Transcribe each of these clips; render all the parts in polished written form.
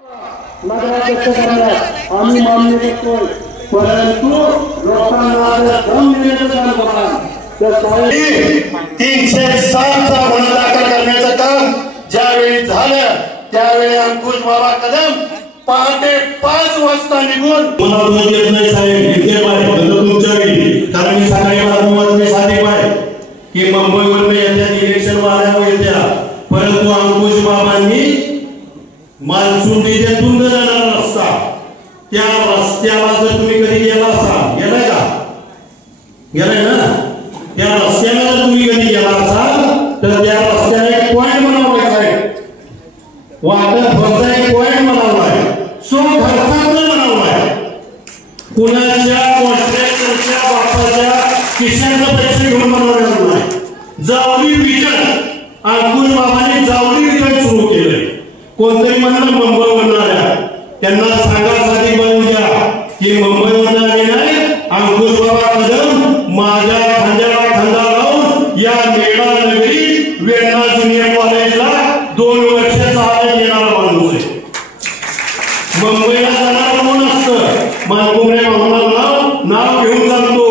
नगराध्यक्ष करण्यास आम्ही मान्य करतोय, परंतु लोकांना दम देण्याचं काम करा। 307 चा गुन्हा दाखल करण्याचं काम ज्यावेळी झालं त्यावेळी अंकुश बाबा कदम पहाटे 5 वाजता निघून मला दोन येत नाही साहेब, इथे पाय तुमच्या वेळी, कारण मी सकाळी बातमी साधी पाय की मुंबईवरून येत्या इलेक्शन वाढावं येत्या, परंतु अंकुश बाबांनी मान्सून तुंग जाणारा रस्ता, त्या रस्त्याला जर तुम्ही कधी गेला असाल, गेलाय का? गेलाय ना? त्या रस्त्याला जर तुम्ही कधी गेला असाल तर त्या रस्त्याला एक पॉइंट बनवलाय साहेब, वाटत फक्त एक पॉइंट बनवलाय, सो खर्चाचं बनवलाय, कुणाच्या कॉन्ट्रॅक्टरच्या बापाच्या खिशाचं पैसे घेऊन बनवलेलं नाही। जावली विजन अंकुश बाबांनी जावली विजन सुरू केलंय। कोणतरी म्हणलं मुंबईवरून आल्या, त्यांना सांगा साधी बनवून द्या की मुंबईवरून आले नाही, अंकुश बाबा कदम माझ्या खांद्याला खांदा लावून या मेळा नगरी वेण्णा ज्युनियर कॉलेजला 2 वर्ष चालत येणारा माणूस आहे। मुंबईला जाणार म्हणून असतं, मानकुमरे माहुला नाव घेऊन सांगतो,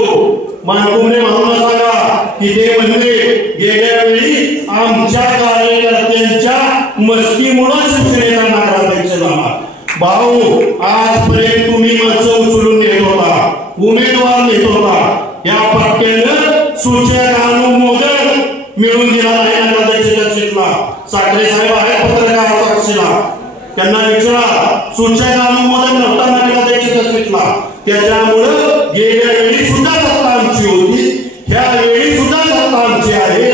मानकुमरे माहुला सांगा की ते म्हणले गेल्या वेळी आमच्या कार्यकर्त्यांच्या मस्तीमुळे शिवसेनेचा नगराध्यक्ष झाला। भाऊ आजपर्यंत तुम्ही मच उचलून नेत होता, उमेदवार नेत होता, या पट्ट्यानं सूचक अनुमोदन मिळून दिला आहे नगराध्यक्षाच्या सीटला। साखरे साहेब आहेत पत्रकार साक्षीला, त्यांना विचारा सूचक अनुमोदन नव्हता नगराध्यक्षाच्या सीटला, त्याच्यामुळं गेल्या वेळी सुद्धा सत्ता आमची होती, ह्या वेळी सुद्धा सत्ता आमची आहे।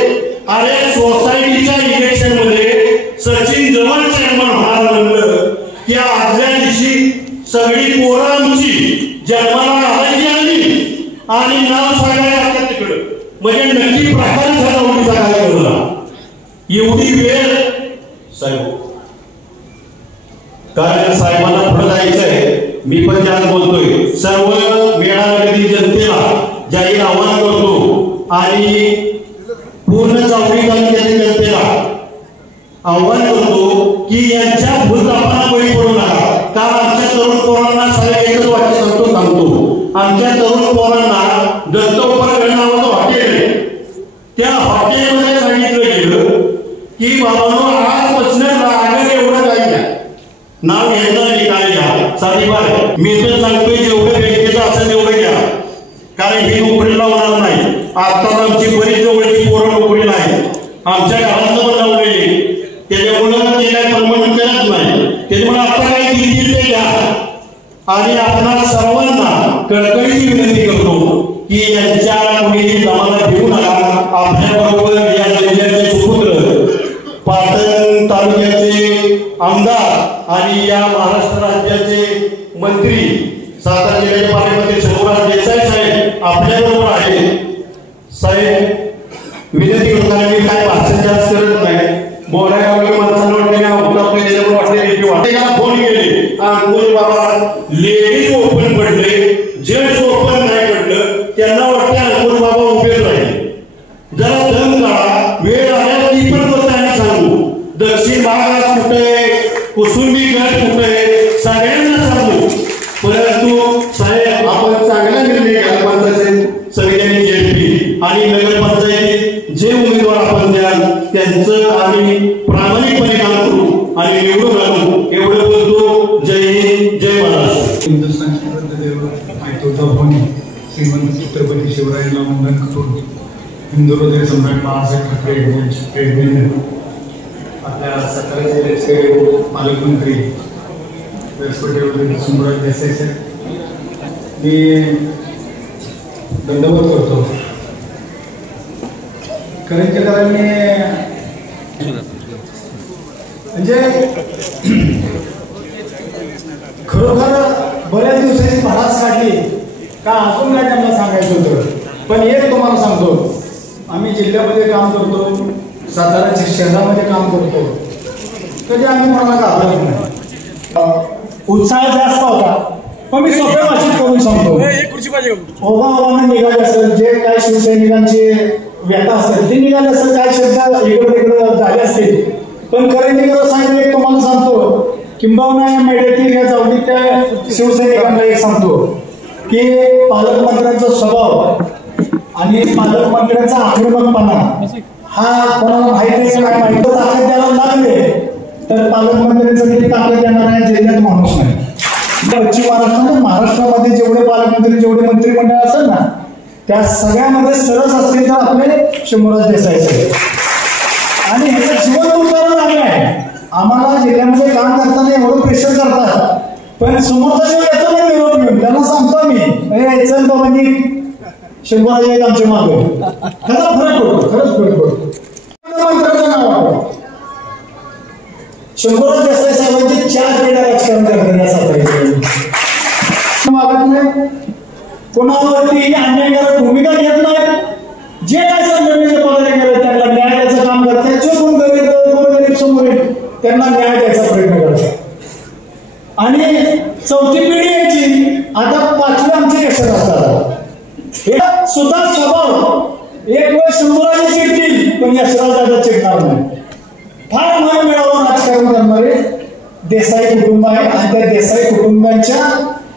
अरे सोसायटीच्या इलेक्शन मध्ये सचिन जवळ चेअरमन होणार म्हणलं की आदल्या दिवशी सगळी पोरं आमची जन्माला घालायची आणि नाव सांगायला लागतात तिकडं, म्हणजे नक्की प्रकार झाला उठीचा काय बोलला। एवढी वेळ साहेब, कारण साहेबांना पुढे जायचंय, मी पण त्यात बोलतोय, सर्व मेळाव्यातील जनतेला जाहीर आवाहन करतो आणि पूर्ण चावडी तालुक्यातील जनतेला आव्हान करतो की यांच्या भूलथापांना बळी पडू नका। कारण आमच्या तरुण पोरांना साहेब एकच वाक्य सांगतो, आमच्या तरुण पोरांना दत्त उपकरण नावाचं हॉटेल आहे, त्या हॉटेलमध्ये सांगितलं गेलं की बाबांनो आजपासून रागण एवढं काही घ्या, नाव घेतलं नाही काय घ्या, साधी बाय मी तर सांगतोय जेवढं बँकेचं असेल तेवढं घ्या, कारण ही नोकरीला होणार नाही। आता आमची बरीच जवळची पोरं नोकरी नाही, आमच्या घरातलं पण लावलेली, त्याच्यामुळं ते काय परमनंट करत नाही, त्याच्यामुळे आता काही दिली ते घ्या। आणि आपणा सर्वांना कळकळीची विनंती करतो की यांच्या कोणीही जमाना घेऊ नका। आपल्याबरोबर या जिल्ह्याचे सुपुत्र, पाटण तालुक्याचे आमदार आणि या महाराष्ट्र राज्याचे मंत्री सातारा जिल्ह्याचे पालकमंत्री शंभूराज देसाई साहेब आपल्याबरोबर आहेत। साहेब विनंती करताना मी काय भाषण जास्त करत नाही, बोलायला वगैरे माणसांना वाटते का होतात नाही, त्याच्यामुळे वाटते फोन केले अंकुश बाबा लेडीज ओपन पडले, जेंट्स ओपन नाही पडलं, त्यांना वाटते अंकुश बाबा उभे राहिले, जरा दम काढा, वेळ आल्या ती पण गोष्ट आम्ही सांगू, दक्षिण भागात कुठे कुसुंबी गट कुठे सगळ्यांना सांगू, परंतु साहेब आपण चांगला निर्णय घ्यायला पंचायत समितीने जेपी आणि नगरपंचायतीत जे उमेदवार आपण द्याल त्यांचं आम्ही प्रामाणिकपणे काम करू आणि निवडून आणू, एवढं बोलतो। जय हिंद, जय महाराष्ट्र। हिंदुस्थानचे बुद्धदेव तुळजाभवानी श्रीमंत छत्रपती शिवरायांना वंदन करून हिंदू हृदय सम्राट बाळासाहेब ठाकरे यांची भेट घेऊन आपल्या सातारा जिल्ह्याचे पालकमंत्री व्यासपीठावरील शंभूराज देसाई साहेब मी दंडवत करतो। करंजेकरांनी म्हणजे खरोखर बऱ्याच दिवसाची भरास काढली का अजून काय त्यांना सांगायचं होतं, पण एक तुम्हाला सांगतो, आम्ही जिल्ह्यामध्ये काम करतो, सातारा शहरामध्ये काम करतो, कधी आम्ही कोणाला घाबरत नाही, उत्साह जास्त होता, पण मी सोप्या भाषेत करून सांगतो, ओव्हाने निघाले असेल, जे काय शिवसैनिकांचे व्यथा असेल ते निघाले असेल, काय शब्द इकडे तिकडे झाले असतील, पण करंजेकर सांगितलं तुम्हाला सांगतो किंबहुना या मेळ्यातील या जावडीच्या शिवसैनिकांना एक सांगतो की पालकमंत्र्यांचा स्वभाव आणि पालकमंत्र्यांचा आक्रमकपणा हा कोणाला माहिती आहे काय माहिती ताकद द्यायला लागले तर पालकमंत्र्यांचा तरी ताकद देणाऱ्या जिल्ह्यात माणूस नाही. पश्चिम महाराष्ट्रामध्ये जेवढे पालकमंत्री जेवढे मंत्रिमंडळ असेल ना त्या सगळ्यामध्ये सरस असले तर आपले शंभूराज देसाई आणि ह्याचं जीवन उदाहरण आले आहे. आम्हाला जिल्ह्यामध्ये काम करताना एवढं प्रेशर करतात पण समोरचा जेव्हा येतो ना निरोप घेऊन त्यांना सांगतो आम्ही चल बाबांनी शंभूराज आहेत आमच्या मागे त्याचा फरक पडतो खरंच फरक पडतो. मंत्र्याचं नाव आठवतं शंभूराज देसाई साहेबांचे 4 पिढ्या राजकारण करण्यासाठी कोणावरती अन्यायकारक भूमिका घेत नाही. जे काय संघटनेचे पदाधिकारी आहेत त्यांना न्याय द्यायचं काम करतात. जो कोण गरीब समोर त्यांना न्याय द्यायचा प्रयत्न करतात आणि 4थी पिढी यायची आता 5वी आमची यशस्वी असतात. हे सुद्धा स्वभाव एक वेळ शंभूराजे चिडतील पण यशराज दादा चिडणार नाही. फार मन मिळावं राजकारण करणारे देसाई कुटुंब आहे आणि त्या देसाई कुटुंबांच्या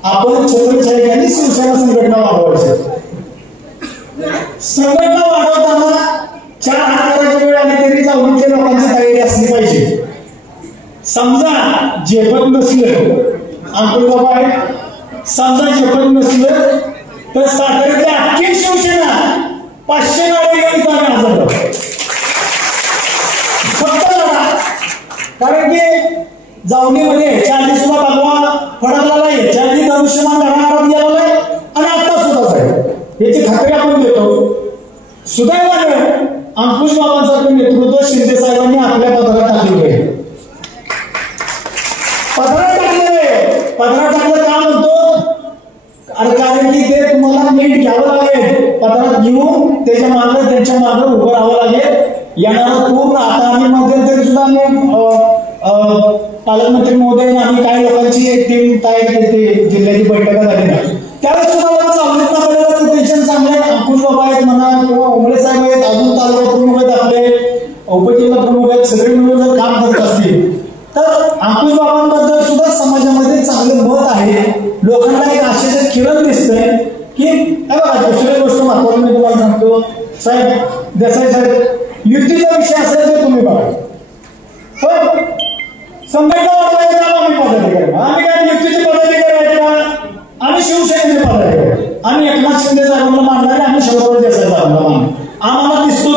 आपण छत्रछाया आणि शिवसेना संघटना वाढवायची. संघटना वाढवताना 4 हात करायची वेळ आली तरी जाऊनच्या लोकांची तयारी असली पाहिजे. समजा झेपत नसलं अंकुल बाबा आहे समजा झेपत नसलं तर साताऱ्यातली अख्खी शिवसेना 500 नावे घेऊन आम्ही हजर राहतो. फक्त कारण की जावणीमध्ये ह्याच्या आधी सुद्धा भगवा फडकलेला आहे ह्याच्या आधी धनुष्यमान घराघरात गेलेला आहे आणि आता सुद्धा आहे याची खात्री आपण देतो. सुदैवाने अंकुश बाबांसारखं नेतृत्व शिंदे साहेबांनी आपल्या पदरात टाकलेलं आहे. पदरात टाकलं का म्हणतो कारण की ते तुम्हाला नीट घ्यावं लागेल. पदरात घेऊन त्याच्या मागं त्यांच्या मागं उभं राहावं लागेल. येणारा पूर्ण आता आम्ही मध्यंतरी सुद्धा आम्ही पालकमंत्री महोदय आम्ही काही लोकांची एक टीम तयार केली जिल्ह्याची बैठका झाली ना त्यावेळेस सुद्धा चांगलं टेन्शन चांगले अंकुश बाबा आहेत म्हणा किंवा उमळे साहेब आहेत अजून तालुका प्रमुख आहेत आपले उपजिल्हा प्रमुख आहेत सगळे मिळून जर काम करत असतील तर अंकुश बाबांबद्दल सुद्धा समाजामध्ये चांगलं मत आहे. लोकांना एक आशेचं किरण दिसतंय की बघा दुसरी गोष्ट महत्वाची मी तुम्हाला सांगतो साहेब देसाई साहेब युतीचा विषय असेल तर तुम्ही बघा पण संघटना वाढवायचं काम आम्ही पदाधिकारी आम्ही काय युतीचे पदाधिकारी आहेत का आम्ही शिवसेनेचे पदाधिकारी आम्ही एकनाथ शिंदे साहेबांना मानणारे आम्ही शंभूराज देसाई साहेबांना मानणार आम्हाला दिसतो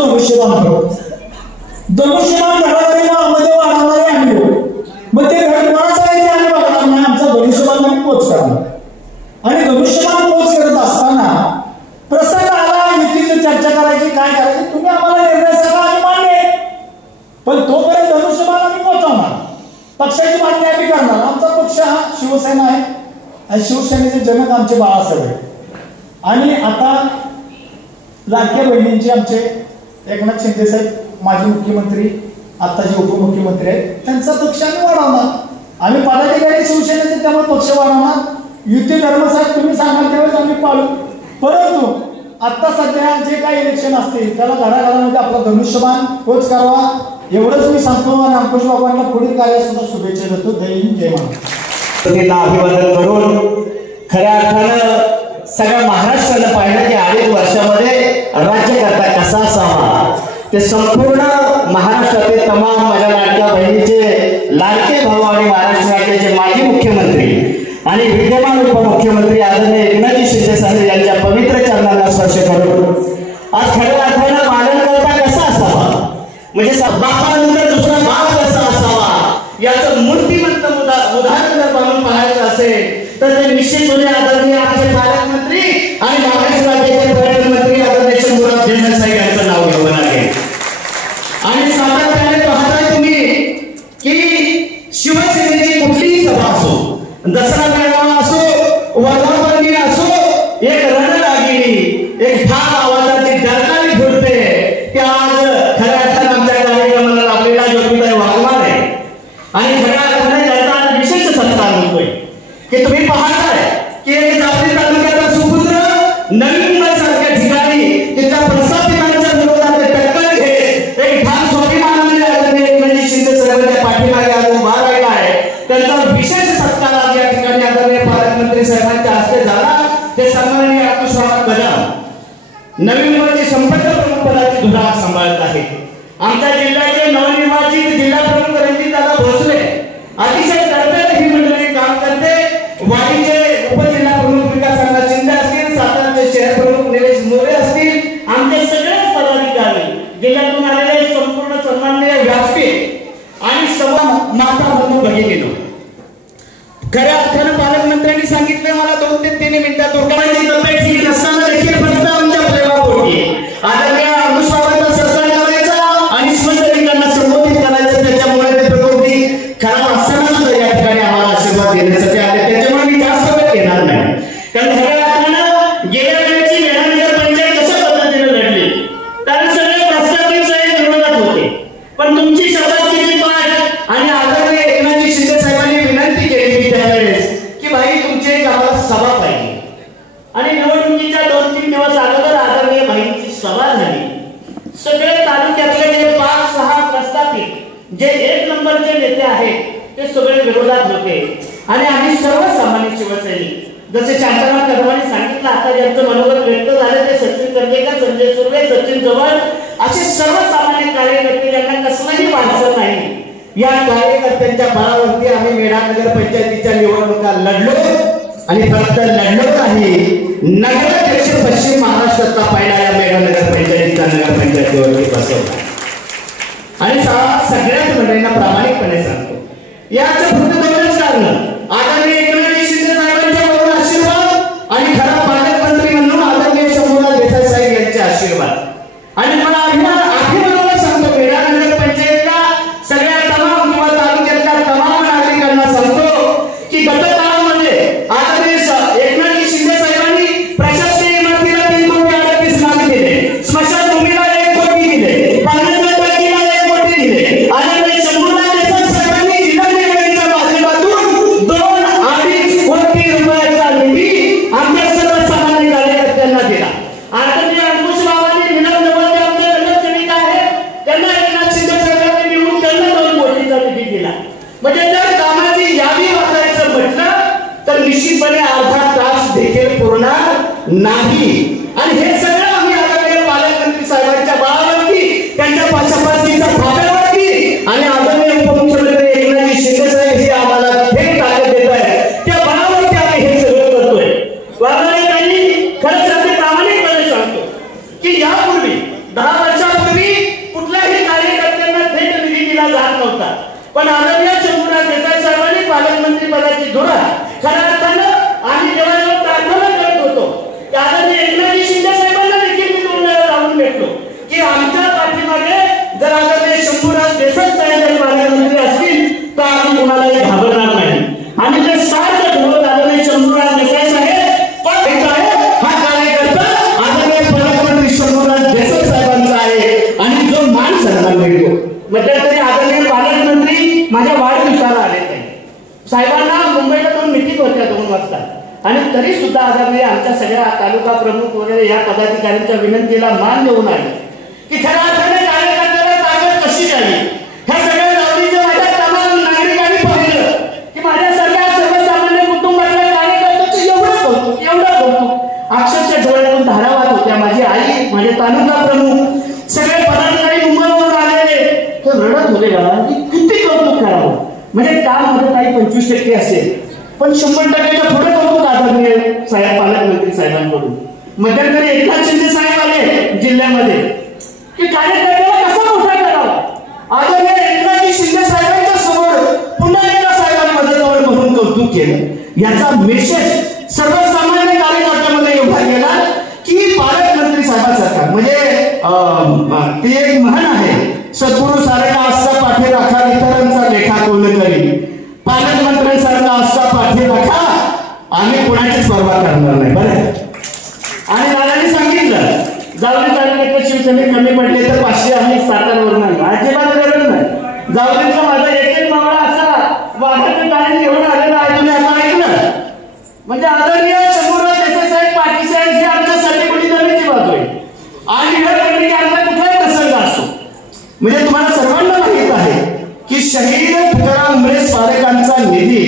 धनुष्यबाण घरामध्ये वाढवणारे आम्ही मग ते घर कोणाचं आहे ते आम्ही बघणार नाही. आमचा धनुष्यबाण आम्ही पोच करणार आणि धनुष्यबाण पोच करत असताना प्रसंग आला युतीची चर्चा करायची काय करायची तुम्ही आम्हाला निर्णय सांगा आम्ही मान्य पण तोपर्यंत धनुष्यबाण आम्ही पोहोचवणार पक्षाची मागणी आम्ही करणार. आमचा पक्ष हा शिवसेना आहे आणि शिवसेनेचे जनक आमचे बाळासाहेब आणि आता लाडक्या बहिणींचे आमचे एकनाथ शिंदे साहेब माजी मुख्यमंत्री आता जे उपमुख्यमंत्री आहेत त्यांचा पक्ष आम्ही वाढवणार. आम्ही पदाधिकारी शिवसेनेचे त्यामुळे पक्ष वाढवणार. युती धर्म साहेब तुम्ही सांगाल त्यावेळेस आम्ही पाळू. परंतु आता सध्या जे काही इलेक्शन असतील त्याला घराघरामध्ये आपला धनुष्यबाण पोच करावा एवढंच मी सांगतो आणि अंकुश बाबांना पुढील कार्यात शुभेच्छा देतो. जय हिंद जय महाराष्ट्र. अभिवादन करून खऱ्या अर्थानं सगळ्या महाराष्ट्रानं पाहिलं की 2.5 वर्षामध्ये राज्यकर्ता कसा असावा ते संपूर्ण महाराष्ट्रातील तमाम माझ्या लाडक्या बहिणीचे लाडके भाऊ आणि महाराष्ट्र राज्याचे माजी मुख्यमंत्री आणि विद्यमान उपमुख्यमंत्री आदरणीय एकनाथजी शिंदे साहेब यांच्या पवित्र चरणांना स्पर्श करून आज खऱ्या अर्थानं पालनकर्ता कसा असावा म्हणजे बापानंतर दुसरा बाप कसा असावा याचं मूर्तिमंत उदाहरण जर बनवून पाहायचं असेल तर ते निश्चितपणे आदरणीय आमचे पालकमंत्री आणि महाराष्ट्र राज्याचे पर्यटन मंत्री आदरणीय शंभूराज देसाई साहेब यांचं नाव घ्यावं लागेल. आणि सातत्याने पाहताय तुम्ही की शिवसेनेची कुठलीही सभा असो दसरा मेळावा असो वर्धापन दिन असो एक रणरागिणी एक ठाम आवाजाची दरकारी फुटते त्या आज खऱ्या अर्थानं आमच्या कार्यक्रमाला आपल्याला ज्योतिबाई वागणार आहे आणि खऱ्या अर्थाने त्याचा विशेष सत्कार होतोय की तुम्ही पाहताय की जाफरी तालुक्याचा सुपुत्र नवीन मुंबईसारख्या ठिकाणी तिथल्या प्रस्थापितांच्या विरोधात टक्कर घेत एक ठाम स्वाभिमान एकनाथजी शिंदे साहेबांच्या पाठीमागे आज उभा राहिला आहे. त्यांचा विशेष सत्कार आज या ठिकाणी आदरणीय पालकमंत्री साहेबांच्या हस्ते झाला। ते सन्माननीय अंकुश कदम नवनिर्वाचित संपर्क प्रमुख पदाची धुरा सांभाळत आहेत। आमच्या जिल्ह्याचे नवनिर्वाचित जिल्हा प्रमुख रणजितदादा भोसले अतिशय तळतळ ही मंडळी काम करते। वाडीचे उपजिल्हा प्रमुख विकास शिंदे असतील, सातारचे शहर प्रमुख निलेश मोरे असतील, आमचे सगळे पदाधिकारी, जिल्ह्यातून आलेले संपूर्ण सन्माननीय व्यासपीठ आणि सभा माता बंधू भगिनींनो, खऱ्या अर्थानं पालकमंत्र्यांनी सांगितलं मला 2 ते 3 मिनिटात दुर्गाबाईंची तब्येत ठीक नसताना देखील फक्त आमच्या प्रेमापोटी आदरणीय अंकुश बाबांचा सत्कार करायचा आणि शिवसैनिकांना संबोधित करायचं। त्याच्यामुळे ते प्रकृती खराब असताना सुद्धा या ठिकाणी आम्हाला आशीर्वाद देण्यासाठी आले। त्याच्यामुळे मी जास्त वेळ घेणार नाही, कारण खऱ्या अर्थानं गेल्या वेळेची मेहनगर पंचायत कशा पद्धतीने लढली, कारण सगळे प्रस्तावित साहेब विरोधात होते, पण तुमची शाबासकीची पाठ आणि आदरणीय एकनाथजी शिंदे साहेबांनी विनंती केली त्यावेळेस की भाई तुमची एक आम्हाला सभा पाहिजे, आणि निवडणुकीच्या 2-3 दिवस अगोदर आदरणीय भाईंची सभा झाली। सगळे तालुक्यातले जे 5-6 प्रस्थापित जे 1 नंबरचे नेते आहेत ते सगळे विरोधात होते, आणि आम्ही सर्वसामान्य शिवसैनिक जसे शांताराम कदमांनी सांगितलं, आता ज्यांचं मनोगत व्यक्त झालं ते सचिन कर्जेकर, संजय सुर्वे, सचिन जवळ असे सर्वसामान्य कार्यकर्ते ज्यांना कसलंही वारसं नाही, या कार्यकर्त्यांच्या बळावरती आम्ही मेढा नगर पंचायतीच्या निवडणुका लढलो, आणि फक्त लढलो नाही, नगराध्यक्ष पश्चिम महाराष्ट्रातला पहिला या मेढा नगर पंचायतीचा नगर पंचायतीवरती बसवला। आणि सगळ्याच मंडळींना प्रामाणिकपणे सांगतो, याचं फक्त 2च कारण, आदरणीय एकनाथजी शिंदे साहेबांच्या वरून आशीर्वाद आणि खरा पालकमंत्री म्हणून आदरणीय शंभूराज देसाई साहेब यांचे आशीर्वाद। आणि मला अभिमानाने सांगतो, मेढा नगर पंचायतला सगळ्या तमाम किंवा तालुक्यातल्या तमाम नागरिकांना सांगतो की गत काळामध्ये आदरणीय एकनाथजी शिंदे साहेबांनी प्रशासकीय इमारतीला 3,38 लाख दिले, स्मशानभूमीला 1 कोटी दिले, पाण्याच्या टाकीला 1 कोटी दिले, आदरणीय शंभूराज देसाई साहेबांनी जिल्हाधिकाऱ्यांच्या माध्यमातून 2-2.5 कोटी रुपयाचा निधी आमच्या सर्वसामान्य कार्यकर्त्यांना दिला। आदरणीय अंकुश बाबांनी विनोदनगरचे आमचे नगरसेविक आहेत, त्यांना एकनाथ शिंदे साहेबांनी निवडून त्यांना 2 कोटीचा निधी दिला। म्हणजे जर कामाची यादी वाचायचं म्हटलं तर निश्चितपणे अर्धा तास देखील पुरणार नाही, आणि हे सगळं आम्ही आदरणीय पालकमंत्री साहेबांच्या बळावरती, त्यांच्या पाशापाशीच्या भागावरती आणि आदरणीय उपमुख्यमंत्री एकनाथजी शिंदे साहेब हे आम्हाला थेट ताकद देत आहेत, त्या बळावरती आम्ही हे सगळं करतोय। वाघाळेंनी खरंच आम्ही प्रामाणिकपणे सांगतो की यापूर्वी 10 वर्षापूर्वी कुठल्याही कार्यकर्त्यांना थेट निधी दिला जात नव्हता, पण आदरणीय शंभूराज देसाई साहेबांनी पालकमंत्री पदाची धुरा खऱ्या अर्थानं आम्ही जेव्हा प्रार्थना करत होतो की आदरणीय एकनाथजी शिंदे साहेबांना देखील मी 2 वेळा जाऊन भेटलो की आमच्या पाठीमागे जर आदरणीय शंभूराज देसाई साहेब पालकमंत्री असतील तर आम्ही कुणालाही घाबरणार नाही, आणि ते सार्थ ठेवत आदरणीय शंभूराज देसाई साहेब हा कार्यकर्ता आदरणीय पालकमंत्री शंभूराज देसाई साहेबांचा आहे, आणि जो मान सन्मान मिळतो। मध्यंतरी आदरणीय पालकमंत्री माझ्या वाढदिवसाला आले नाही, साहेबांना मुंबईला 2 मीटिंग होत्या 2 वाजता, आणि तरी सुद्धा आदरणीय आमच्या सगळ्या तालुका प्रमुख वगैरे या पदाधिकाऱ्यांच्या विनंतीला मान देऊन आले की खऱ्या अर्थाने कार्यकर्त्याला ताकद कशी द्यावी। ह्या सगळ्या जावडीच्या माझ्या तमाम नागरिकांनी पाहिलं की माझ्या सगळ्या सर्वसामान्य कुटुंबातल्या कार्यकर्त्याचं एवढं कौतुक अक्षरशः डोळ्यातून धारा वाहत होत्या। माझी आई, माझे तालुका प्रमुख, सगळे पदाधिकारी मुंबईवरून आलेले तर रडत होते की किती कौतुक करावं, म्हणजे काम मदत काही 25% असेल, पण 100%च्या पुढे कौतुक आदरणीय साहेब पालकमंत्री साहेबांकडून। मध्यंतरी एकनाथ शिंदे साहेब आले जिल्ह्यामध्ये की कार्यकर्त्याला कसा मोठा करावा, आदरणीय एकनाथजी शिंदे साहेबांच्या समोर पुन्हा एकदा साहेबांनी मदत म्हणून कौतुक केलं। याचा मेसेज सर्वसामान्य कार्यकर्त्यामध्ये एवढा गेला की पालकमंत्री साहेबांसारखा, म्हणजे ती एक म्हण आहे, सद्गुरू सारेला असा पाठी राखा इतरांचा लेखा कोण करी, पालकमंत्र्यांसारखा असा पाठी राखा आम्ही कुणाचीच परवा करणार नाही बरं। आणि दादांनी सांगितलं जावली तालुक्यातले शिवसैनिक कमी पडले तर 500 आम्ही सातारवरून आणलं, अजिबात गरज नाही। जावलीचा माझा एक मावळा असा वाघाचं टाळी घेऊन आलेला आहे, तुम्ही आता ऐकलं, म्हणजे आदरणीय शंभूराज देसाई साहेब पाटील साहेब हे आमच्यासाठी कुठे जमीची बाजू आहे, आणि हे आमचा कुठलाही प्रसंग असतो, म्हणजे तुम्हाला सर्वांना माहित आहे की शहीद तुकाराम उमरे स्मारकांचा निधी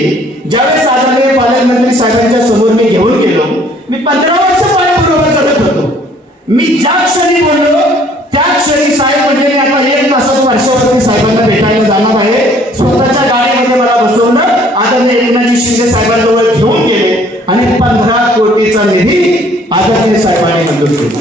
ज्यावेळेस आदरणीय पालकमंत्री साहेबांच्या समोर मी घेऊन गेलो, मी 15 वर्ष पाठपुरावा करत होतो. मी ज्या क्षणी बोललो त्या क्षणी साहेब म्हणजे आता 1 तासात वर्षावरती साहेबांना भेटायला जाणार आहे. स्वतःच्या गाडीमध्ये मला बसवलं, आदरणीय एकनाथजी शिंदे साहेबांजवळ घेऊन गेले आणि 15 कोटीचा निधी आदरणीय साहेबांनी मंजूर केला.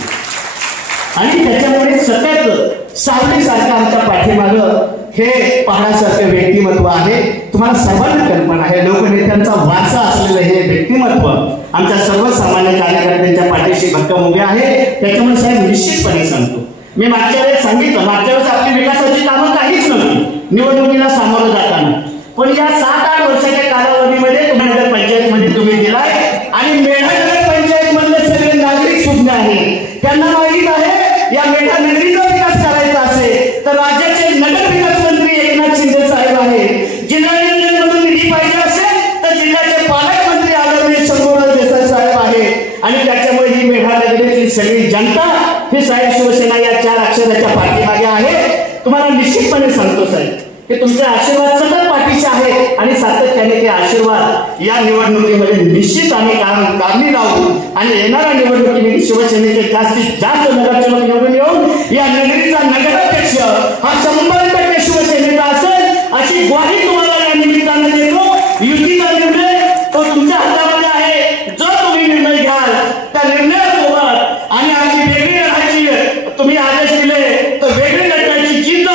आणि त्याच्यामुळे सतत सावलीसारखं आमच्या पाठीमागं हे पहाडासारखं व्यक्तिमत्व आहे. तुम्हाला सर्वांना कल्पना आहे, लोकनेत्यांचा वारसा असलेलं हे व्यक्तिमत्व आमच्या सर्वसामान्य कार्यकर्त्यांच्या पाठीशी भक्कम उभे आहे. त्याच्यामुळे साहेब निश्चितपणे सांगतो, मी मागच्या वेळेस सांगितलं, मागच्या वेळेस आपली विकासाची कामं काहीच नव्हती निवडणुकीला सामोरं जाताना, पण या 7-8 वर्षाच्या कालावधीमध्ये नगर पंचायतमध्ये तुम्ही दिलाय आणि मेढा नगर पंचायत मधले सगळे नागरिक सुज्ञ आहेत. त्यांना माहित आहे या मेढा नगरीचा विकास करायचा असेल तर राज्याचे नगर विकास मंत्री एकनाथ शिंदे साहेब आहे. जिल्हा नियोजनमधून निधी पाहिजे असेल तर जिल्ह्याचे पालकमंत्री आदरणीय शंभूराज देसाई साहेब आहे. आणि त्याच्यामुळे ही मेढा नगरीतली सगळी जनता ही साहेब शिवसेना या 4 अक्षराच्या पाठीमागे आहे. तुम्हाला निश्चितपणे सांगतो साहेब की तुमचे आशीर्वाद सतत पाठीचे आहेत आणि सातत्याने ते आशीर्वाद या निवडणुकीमध्ये निश्चित आम्ही कामी लावू आणि येणाऱ्या निवडणुकीमध्ये शिवसेनेचे जास्तीत जास्त नगरसेवक निवडून येऊन या नगरीचा नगराध्यक्ष हा 100% शिवसेनेचा असेल अशी ग्वाही तुम्हाला या निमित्तानं देतो. युतीचा निर्णय तो तुमच्या हातामध्ये आहे. जो तुम्ही निर्णय घ्याल त्या निर्णयासोबत आणि आमची वेगळी लढायची तुम्ही आदेश दिले तर वेगळी लढण्याची जिद्द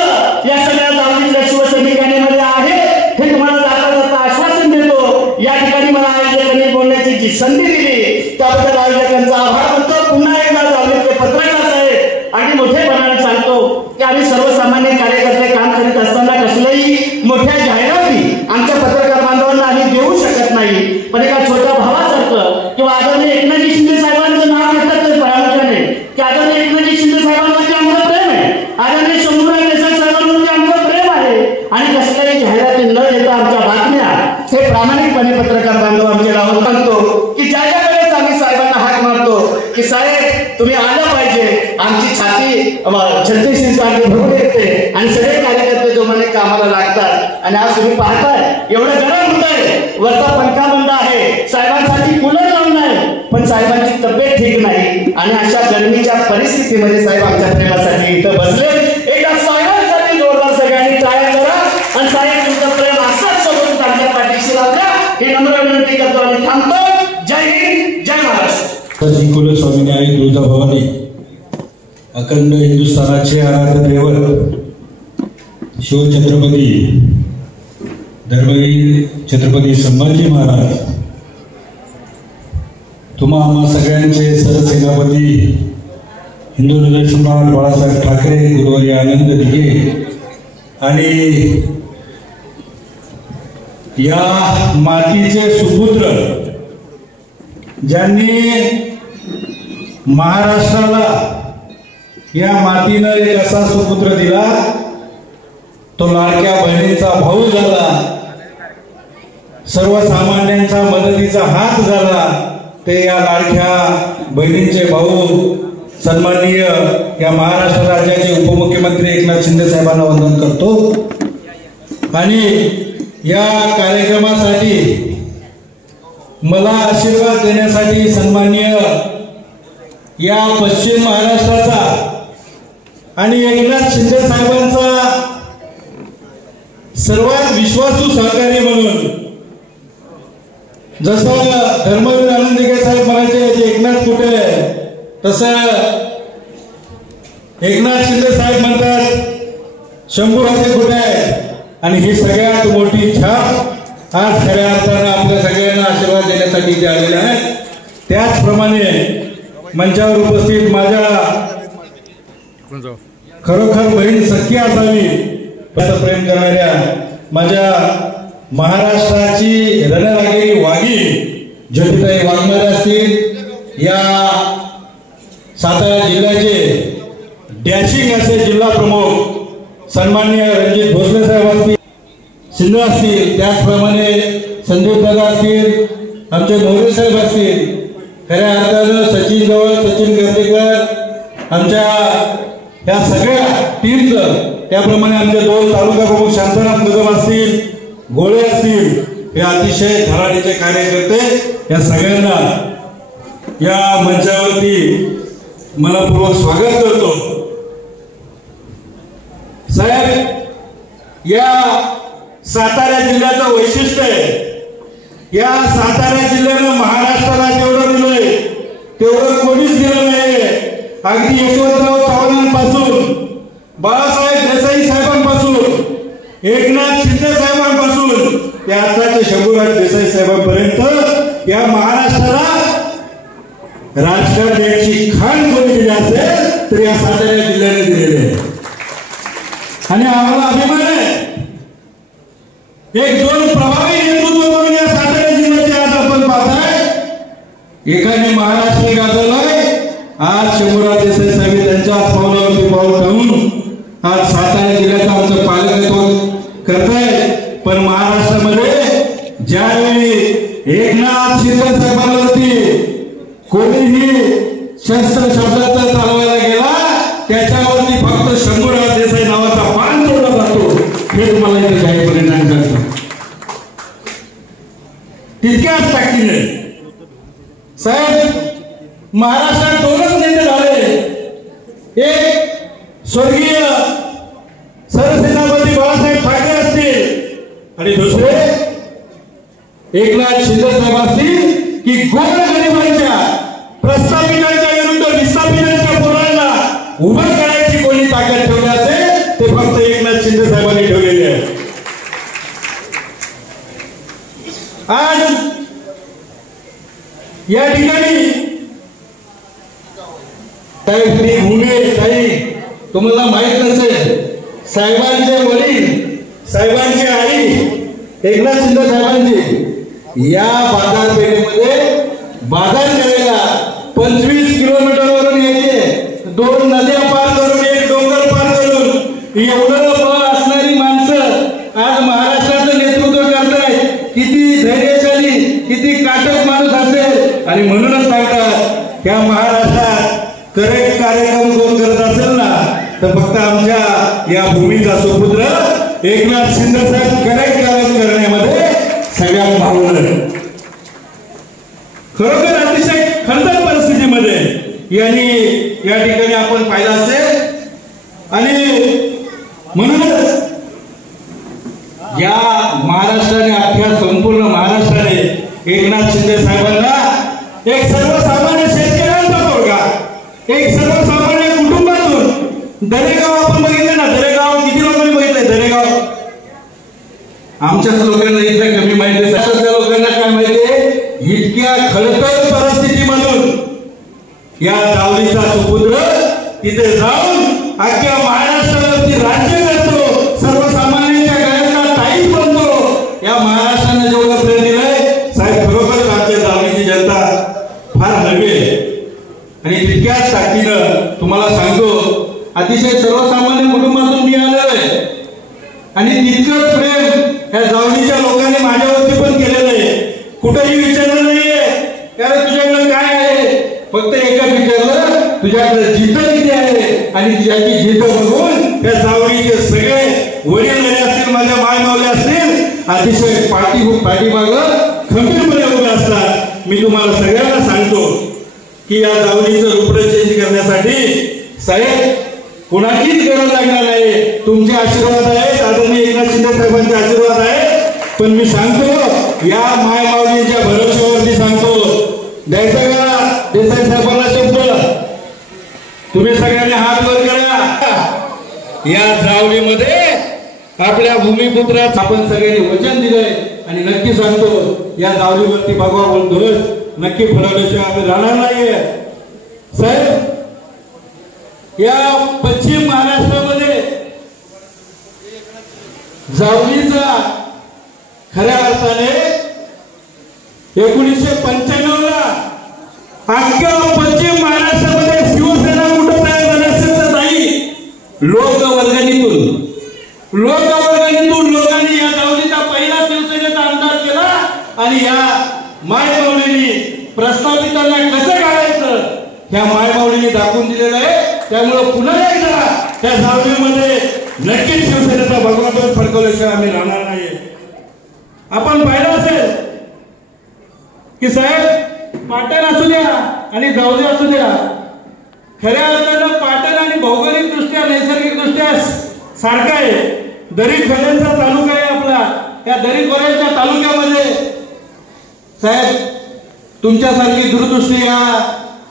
या सगळ्या जागृत शिवसैनिकांमध्ये आहे हे तुम्हाला जाता आश्वासन देतो. या ठिकाणी मला आयोजकांनी बोलण्याची जी संधी दिली त्याबद्दल आयोजकांचा आभार मानतो. पुन्हा एकदा जागृत पत्रकार साहेब आणि मोठेपणाने सांगतो की आम्ही सर्वसामान्य कार्यकर्ते काम करीत असताना कसल्याही मोठ्या जाहिराती आमच्या पत्रकार बांधवांना आम्ही देऊ शकत नाही, पण एका छोट्या भावासारखं किंवा आदरणीय एकनाथजी शिंदे साहेबांचं नाव घेतात ते प्रामुख्याने की आदरणीय एकनाथजी शिंदे साहेबांवरती आमचं प्रेम आहे, आदरणीय शंभूराज देसाई साहेबांवरती आमचं प्रेम आहे आणि कसल्याही जाहिराती न देता आमच्या बातम्या हे प्रामाणिकपणे पत्रकार बांधव आमचे लावत सांगतो की ज्या ज्या वेळेस आम्ही साहेबांना हाक मारतो की साहेब तुम्ही आलं पाहिजे, आमची छाती 36 इंचांनी भरून येते आणि सगळे कार्यकर्ते जोमाने कामाला लागतात. आणि आज तुम्ही पाहताय एवढं गरम होत आहे, वरचा पंखा बंद आहे, साहेबांसाठी कूलर लावून आहे, पण साहेबांची तब्येत ठीक नाही आणि अशा गरमीच्या परिस्थितीमध्ये साहेब आमच्या प्रेमासाठी इथं बसले. एकदा साहेबांसाठी जोरदार सगळ्यांनी टाळ्या करा आणि साहेब तुमचं प्रेम असंच सोबत आमच्या पाठीशी लावल्या ही नम्र विनंती करतो आणि थांबतो. जय हिंद, जय महाराष्ट्र. कुलस्वामिनी आई तुळजाभवानी अखंड हिंदुस्थानाचे आराध्य दैवत शिवछत्रपती धर्मवीर छत्रपती संभाजी महाराज, तुम्हा आम्हा सगळ्यांचे सरसेनापती हिंदू हृदय सम्राट बाळासाहेब ठाकरे, गुरुवारी आनंद दिघे आणि या मातीचे सुपुत्र ज्यांनी महाराष्ट्राला या मातीनं एक असा सुपुत्र दिला तो लाडक्या बहिणीचा भाऊ झाला, सर्वसामान्यांचा मदतीचा हात झाला. ते या लाडक्या बहिणींचे भाऊ सन्माननीय या महाराष्ट्र राज्याचे उपमुख्यमंत्री एकनाथ शिंदे साहेबांना वंदन करतो. आणि या कार्यक्रमासाठी मला आशीर्वाद देण्यासाठी सन्माननीय या पश्चिम महाराष्ट्राचा आणि एकनाथ शिंदे साहेबांचा सर्वात विश्वासू सहकारी म्हणून, जसं धर्मवीर आनंद दिघे साहेब म्हणायचे एकनाथ कुठे तसं एकनाथ शिंदे साहेब म्हणतात शंभूराजे कुठे आहे. आणि ही सगळ्यात मोठी छाप आज खऱ्या अर्थानं आपल्या सगळ्यांना आशीर्वाद देण्यासाठी जे आलेले आहेत. त्याचप्रमाणे मंचावर उपस्थित माझ्या खरोखर बहीण सख्खी असावी असं प्रेम करणाऱ्या माझ्या महाराष्ट्राची रणरागिणी वाघी ज्योतिताई वाघमारे असतील, या सातारा जिल्ह्याचे डॅशिंग असे जिल्हा प्रमुख सन्माननीय रणजित भोसले साहेब असतील, सिंधू असतील, त्याचप्रमाणे संदीप दादा असतील, आमचे मोरे साहेब असतील, खऱ्या अर्थानं सचिन जवळ सचिन गर्देकर आमच्या या सगळ्या टीमचं, त्याप्रमाणे आमचे 2 तालुका प्रमुख शांताराम कदम असतील, गोळे असतील, हे अतिशय धडाडीचे कार्यकर्ते, या सगळ्यांना या मंचावरती मनपूर्वक स्वागत करतो. साहेब, या सातारा जिल्ह्याचं वैशिष्ट्य आहे, या सातारा जिल्ह्यानं महाराष्ट्राला जेवढं दिलंय तेवढं कोणीच दिलं नाही. अगदी यशवंतराव चव्हाणांपासून, बाळासाहेब देसाई साहेबांपासून, एकनाथ शिंदे साहेबांपासून ते आताचे शंभूराज देसाई साहेबांपर्यंत या महाराष्ट्राला राजकारण्याची खाण कोणी दिली असेल तर या सातारा जिल्ह्याने दिलेले आहे. आणि आम्हाला अभिमान आहे, एक दोन प्रभावी नेतृत्व म्हणून या सातारा जिल्ह्याचे आज आपण पाहताय. एकाने महाराष्ट्र गाजवलाय, आज शंभूराज देसाई साहेब त्यांच्या पावलावरती पाऊल ठेवून आज सातारा जिल्ह्याचं आमचं पालकत्व करताय. पण महाराष्ट्रामध्ये ज्यावेळी एकनाथ शिंदे साहेबांवरती कोणीही शस्त्र शब्दाचा चालवायला गेला, त्याच्यावरती फक्त शंभूराज देसाई नावाचा बाण सोडला जातो. हे तुम्हाला इथे जाहीरपणे सांगतो. तितक्याच ताकदीने साहेब, महाराष्ट्रात दोनच नेते झाले, एक स्वर्गीय सरसेनापती बाळासाहेब ठाकरे असतील आणि दुसरे एकनाथ शिंदे साहेब असतील की गोरगरिबांच्या प्रस्थापितांच्या विरुद्ध विस्थापितांच्या पोरांना उभं करायची कोणी ताकद ठेवली असेल ते फक्त एकनाथ शिंदे साहेबांनी ठेवलेले आहे. आज या ठिकाणी साहेब ती भूमी ताई तुम्हाला माहित नसेल, साहेबांचे वडील, साहेबांची आई एकनाथ शिंदे साहेबांची या बाजारपेठेमध्ये बाजार करायला 25 किलोमीटरवरून यायचे, 2 नद्या पार करून, एक डोंगर पार करून, एवढं बळ असणारी माणसं आज महाराष्ट्राचं नेतृत्व करतायत. किती धैर्यशाली, किती काटक माणूस असेल. आणि म्हणूनच सांगतात या महाराष्ट्रात करेक्ट कार्यक्रम कोण करत असेल ना तर फक्त आमच्या या भूमीचा सुपुत्र एकनाथ शिंदे साहेब करेक्ट कार्यक्रम करण्यामध्ये सगळ्यात भावलं. खरोखर अतिशय खंडक परिस्थितीमध्ये यांनी या ठिकाणी आपण पाहिलं असेल. आणि म्हणूनच या महाराष्ट्राने, अख्ख्या संपूर्ण महाराष्ट्राने एकनाथ शिंदे साहेबांना एक सर्वसामान्य शेतकऱ्यांचा पोरगा, एक सर्वसामान्य कुटुंबातून, दरेगाव आपण बघितलं ना, दरेगाव किती लोकांनी बघितलंय? दरेगाव आमच्याच लोकांना इतक्या कमी माहिती, सगळ्या लोकांना काय माहितीये? इतक्या खडतर परिस्थितीमधून या जावळीचा सुपुत्र तिथे जाऊन अख्ख्या महाराष्ट्रावरती राज्य करतो, सर्वसामान्यांच्या गळ्यातला ताईत बनतो. या महाराष्ट्राने जेवढं प्रेम दिलंय साहेब, खरोखर आमच्या जावळीची जनता फार हळवी. आणि तितक्याच ताकदीनं तुम्हाला सांगतो, अतिशय सर्वसामान्य कुटुंबातून मी आलेलो आहे आणि तितकंच प्रेम या जावळीच्या लोकांनी माझ्यावरती पण केलेलं आहे. कुठेही विचारलं नाहीये त्याला तुझ्याकडे काय आहे, फक्त एकच विचारलं तुझ्याकडे जिद्द किती आहे. आणि तुझ्याची जिद्द बघून त्या जावळीचे सगळे वडील असतील, माझ्या माय मावले असतील, अतिशय पाठीमागं खंबीरपणे उभे असतात. मी तुम्हाला सगळ्यांना सांगतो की या जावळीचं रूप चेंज करण्यासाठी साहेब कुणाचीच गरज लागणार नाही. तुमचे आशीर्वाद आहेत, आदरणीय एकनाथ शिंदे साहेबांचे आशीर्वाद आहेत. पण मी सांगतो, या माय माऊलींच्या भरोश्यावरती सांगतो, द्यायचा का देसाई साहेबांना शब्द, तुम्ही सगळ्यांनी हात वर करा. या जावळीमध्ये आपल्या भूमिपुत्रात आपण सगळ्यांनी वचन दिलंय आणि नक्की सांगतो या जावळीवरती भगवा ध्वज नक्की फडवल्याशिवाय आम्ही राहणार नाहीये. साहेब, या पश्चिम महाराष्ट्रामध्ये जावळीचा खऱ्या अर्थाने 1995 ला अख्ख्या पश्चिम महाराष्ट्रामध्ये शिवसेना कुठं तयार झाली असेल तर नाही, लोकवर्गणीतून लोकांनी या जावळीचा पहिला शिवसेनेचा आमदार केला. आणि या मायमाऊलींनी प्रस्थापितांना कसं काढायचं ह्या मायमाऊलींनी दाखवून दिलेलं आहे. त्यामुळे पुन्हा एकदा त्या जावळीमध्ये नक्कीच शिवसेनेचा भगवा ध्वज फडकवल्याशिवाय आम्ही राहणार नाही. आपण पाहिलं असेल की साहेब पाटण असू द्या आणि जावली असू द्या, खऱ्या अर्थानं पाटण आणि भौगोलिक दृष्ट्या नैसर्गिक दृष्ट्या सारखा आहे. दरी खोऱ्यांचा तालुका आहे आपला. या दरी खोऱ्यांच्या तालुक्यामध्ये साहेब तुमच्यासारखी दूरदृष्टी या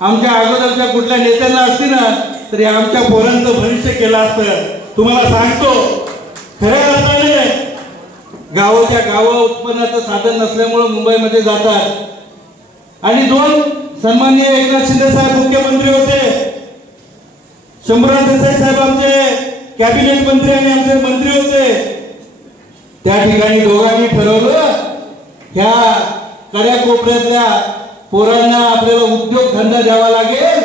आमच्या अगोदरच्या कुठल्या नेत्यांना असती ना तरी आमच्या पोरांचं भविष्य केलं असतं. तुम्हाला सांगतो खऱ्या अर्थाने गावाच्या गावं उत्पन्नाचं साधन नसल्यामुळे मुंबईमध्ये जातात आणि 2 सन्माननीय एकनाथ शिंदे साहेब मुख्यमंत्री होते, शंभूराज देसाई साहेब आमचे कॅबिनेट मंत्री आणि आमचे मंत्री होते. त्या ठिकाणी दोघांनी ठरवलं ह्या कड्या कोपऱ्यातल्या पोरांना आपल्याला उद्योगधंदा द्यावा लागेल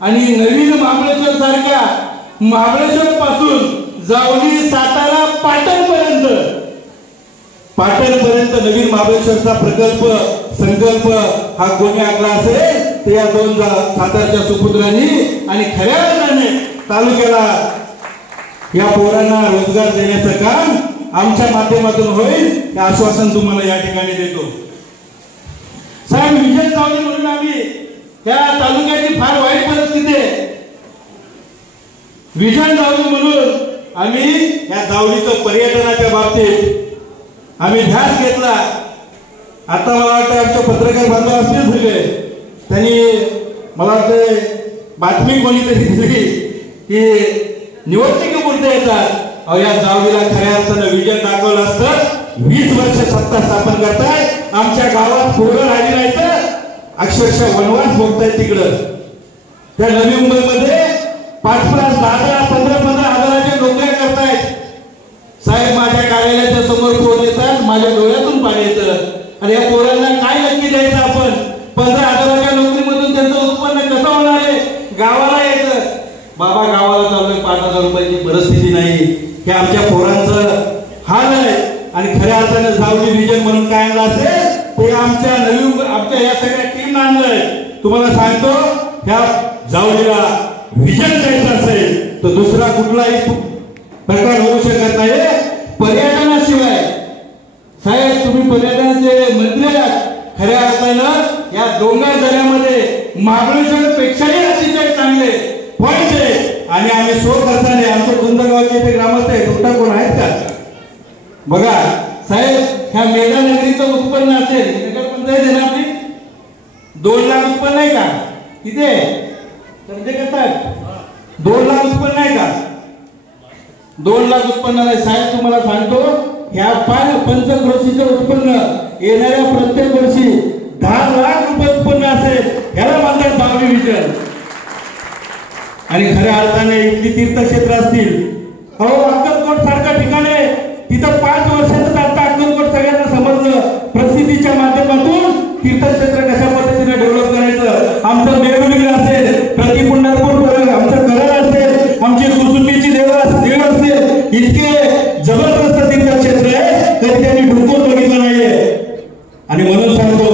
आणि नवीन महाबळेश्वर सारख्या महाबळेश्वर पासून जावली सातारा पाटणपर्यंत नवीन महाबळेश्वरचा प्रकल्प संकल्प हा कोणी आखला असेल तर या 2 सातारच्या सुपुत्रांनी. आणि खऱ्या अर्थाने तालुक्याला या पोरांना रोजगार देण्याचं काम आमच्या माध्यमातून होईल हे आश्वासन तुम्हाला या ठिकाणी देतो. साहेब विजय जावली म्हणून आम्ही त्या तालुक्याची फार वाईट परिस्थिती आहे. विजय जावली म्हणून आम्ही या जावलीचं पर्यटनाच्या बाबतीत आम्ही ध्यास घेतला. आता मला वाटतं आमचे पत्रकार बांधव असतील सगळे, त्यांनी मला वाटतं बातमी कोणीतरी दिली की निवडणुकीपुरते येतात. या जावलीला खऱ्या अर्थानं विजय दाखवलं असतं 20 वर्ष सत्ता स्थापन करताय. आमच्या गावात पोरं राहिली नाही तर अक्षरशः वनवास भोगतायत तिकडं. त्या नवी मुंबईमध्ये 5-5, 10-10, 15-15 हजाराच्या नोकऱ्या करतायत. साहेब माझ्या कार्यालयाच्या समोर फोन येतात, माझ्या डोळ्यातून पाणी येतं. आणि या पोरांना काय नक्की द्यायचं आपण? 15 हजाराच्या नोकरीमधून त्यांचं उत्पन्न कसं होणार आहे? गावाला येतं बाबा गावाला चाललोय 5,000 रुपयाची परिस्थिती नाही. हे आमच्या पोरांचं हाल आहे. आणि खऱ्या अर्थानं जावली विजन म्हणून काय आणलं असेल ते आमच्या या सगळ्या टीम आणलंय. तुम्हाला सांगतो ह्या जावलीला विजन द्यायचं असेल तर दुसरा कुठलाही प्रकार होऊ शकत नाही पर्यटनाशिवाय. साहेब तुम्ही पर्यटनाचे मंत्री आहात. खऱ्या अर्थानं या डोंगर दऱ्यामध्ये महाबळेश्वर पेक्षाही अतिशय चांगले पॉइंट आहे. आणि आम्ही स्वखर्चाने आमच्या गुंदगावचे इथे ग्रामस्थ आहे तुमचा कोण आहेत का बघा साहेब. ह्या मेघा नगरीचं उत्पन्न असेल नगर पंचायत आहे ना आपली 2 लाख उत्पन्न आहे का तिथे म्हणजे कसं 2 लाख उत्पन्न आहे का? 2 लाख उत्पन्न नाही साहेब. तुम्हाला सांगतो ह्या पंचक्रोशीचं उत्पन्न येणाऱ्या प्रत्येक वर्षी 10 लाख रुपये उत्पन्न असेल. ह्याला म्हणतात जावली विजन. आणि खऱ्या अर्थाने इथली तीर्थक्षेत्र असतील अक्कलकोट सारखं ठिकाण आहे तिथं 5 वर्षातच आता अक्कलकोट सगळ्यांना समजलं प्रसिद्धीच्या माध्यमातून तीर्थक्षेत्र कशा पद्धतीने डेव्हलप करायचं. आमचं मेरुलिंग असेल, प्रतिपुंडरपूर आमचं करळ असेल, आमची कुसुंबीची देव असेल, इतके जबरदस्त तीर्थक्षेत्र आहे तरी त्यांनी ढुकून बघितलं नाहीये. आणि म्हणून सांगतो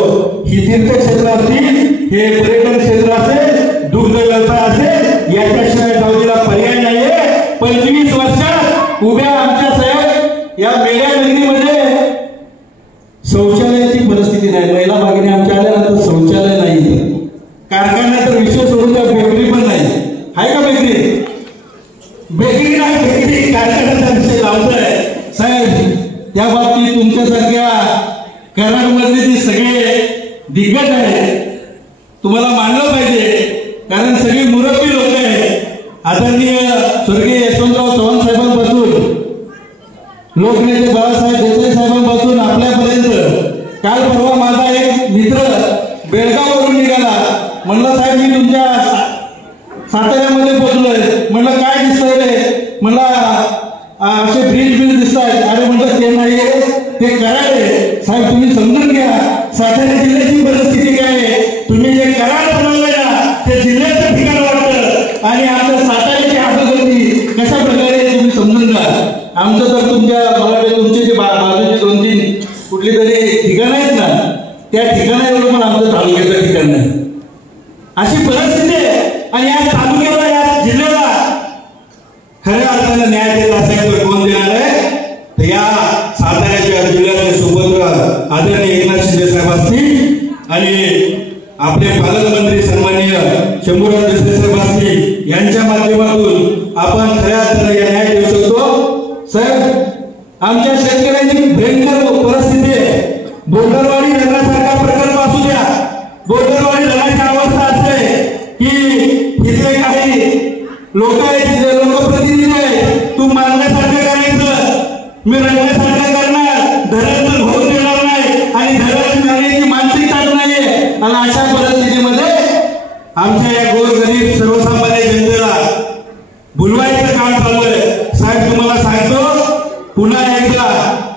ही तीर्थक्षेत्र असतील, हे पर्यटन क्षेत्र असेल, दुग्ध व्यवसाय असेल, याच्याशिवाय जावलीला पर्याय नाहीये. 25 वर्षात उभ्या आमच्या साहेब या मेळ्या नगरीमध्ये शौचालयाची परिस्थिती नाही. महिला भगिनी आमच्या आल्यानंतर शौचालय नाही. कारखाना तर विषय सोडून त्या बेकरी पण नाही. आहे का बेकरी? बेकरी नाही, बेकरी कारखान्याचा विषय लावतोय साहेब. त्या बाबतीत तुमच्यासारख्या कराडमधले ते सगळे दिग्गज आहेत तुम्हाला मानलं पाहिजे कारण सगळी मुरब्बी लोक आहेत. आदरणीय स्वर्गीय यशवंतराव चव्हाण साहेबांपासून लोकनेते बाळासाहेब देसाई साहेबांपासून आपल्यापर्यंत काल परवा माझा एक मित्र बेळगाववरून निघाला. म्हणलं साहेब मी तुमच्या साताऱ्यामध्ये पोहोचलोय. म्हणलं काय दिसतंय रे? म्हणलं असे ब्रिज दिसत आहेत. अरे म्हणलं ते नाहीये ते कराड आहे. साहेब तुम्ही समजून घ्या सातारा जिल्ह्याची परिस्थिती काय आहे. तुम्ही जे कराड बनवलंय ना ते जिल्ह्याचं ठिकाण वाटतं आणि आमच्या साताऱ्याची आगोदरी कशा प्रकारे तुम्ही समजून घ्या. आमचं तर तुमच्या मला तुमचे जे बाजूचे 2-3 कुठली तरी ठिकाणं आहेत ना त्या ठिकाणावर पण आमचं तालुक्याचं ठिकाण नाही. अशी परिस्थिती आहे. आणि या तालुक्याला या जिल्ह्याला खऱ्या अर्थानं न्याय देत असेल तर कोण देणार आहे? तर या साताऱ्याच्या जिल्ह्याचे सुपुत्र आणि आपले पालकमंत्री सन्माननीय शंभूराज देसाई साहेब असतील यांच्या माध्यमातून आपण खऱ्या अर्थाने न्याय देऊ शकतो. साहेब, आमच्या शेतकऱ्यांची भयंकर परिस्थिती आहे. बोरधरवाडी धरणासारखा प्रकल्प असू द्या, बोरधरवाडी धरणाची अवस्था असते की इथले काही लोक आहेत, तिथे लोकप्रतिनिधी आहेत, तू मारण्यासारखं करायचं, मी रंगण्यासारखं करणार, धरण होऊन देणार नाही आणि धरण करण्याची मानसिकताच नाहीये. आणि अशा परिस्थितीमध्ये आमच्या या गोरगरीब सर्वसामान्य जनतेला भुलवायचं काम चालू आहे. साहेब, तुम्हाला सांगतो पुन्हा एकदा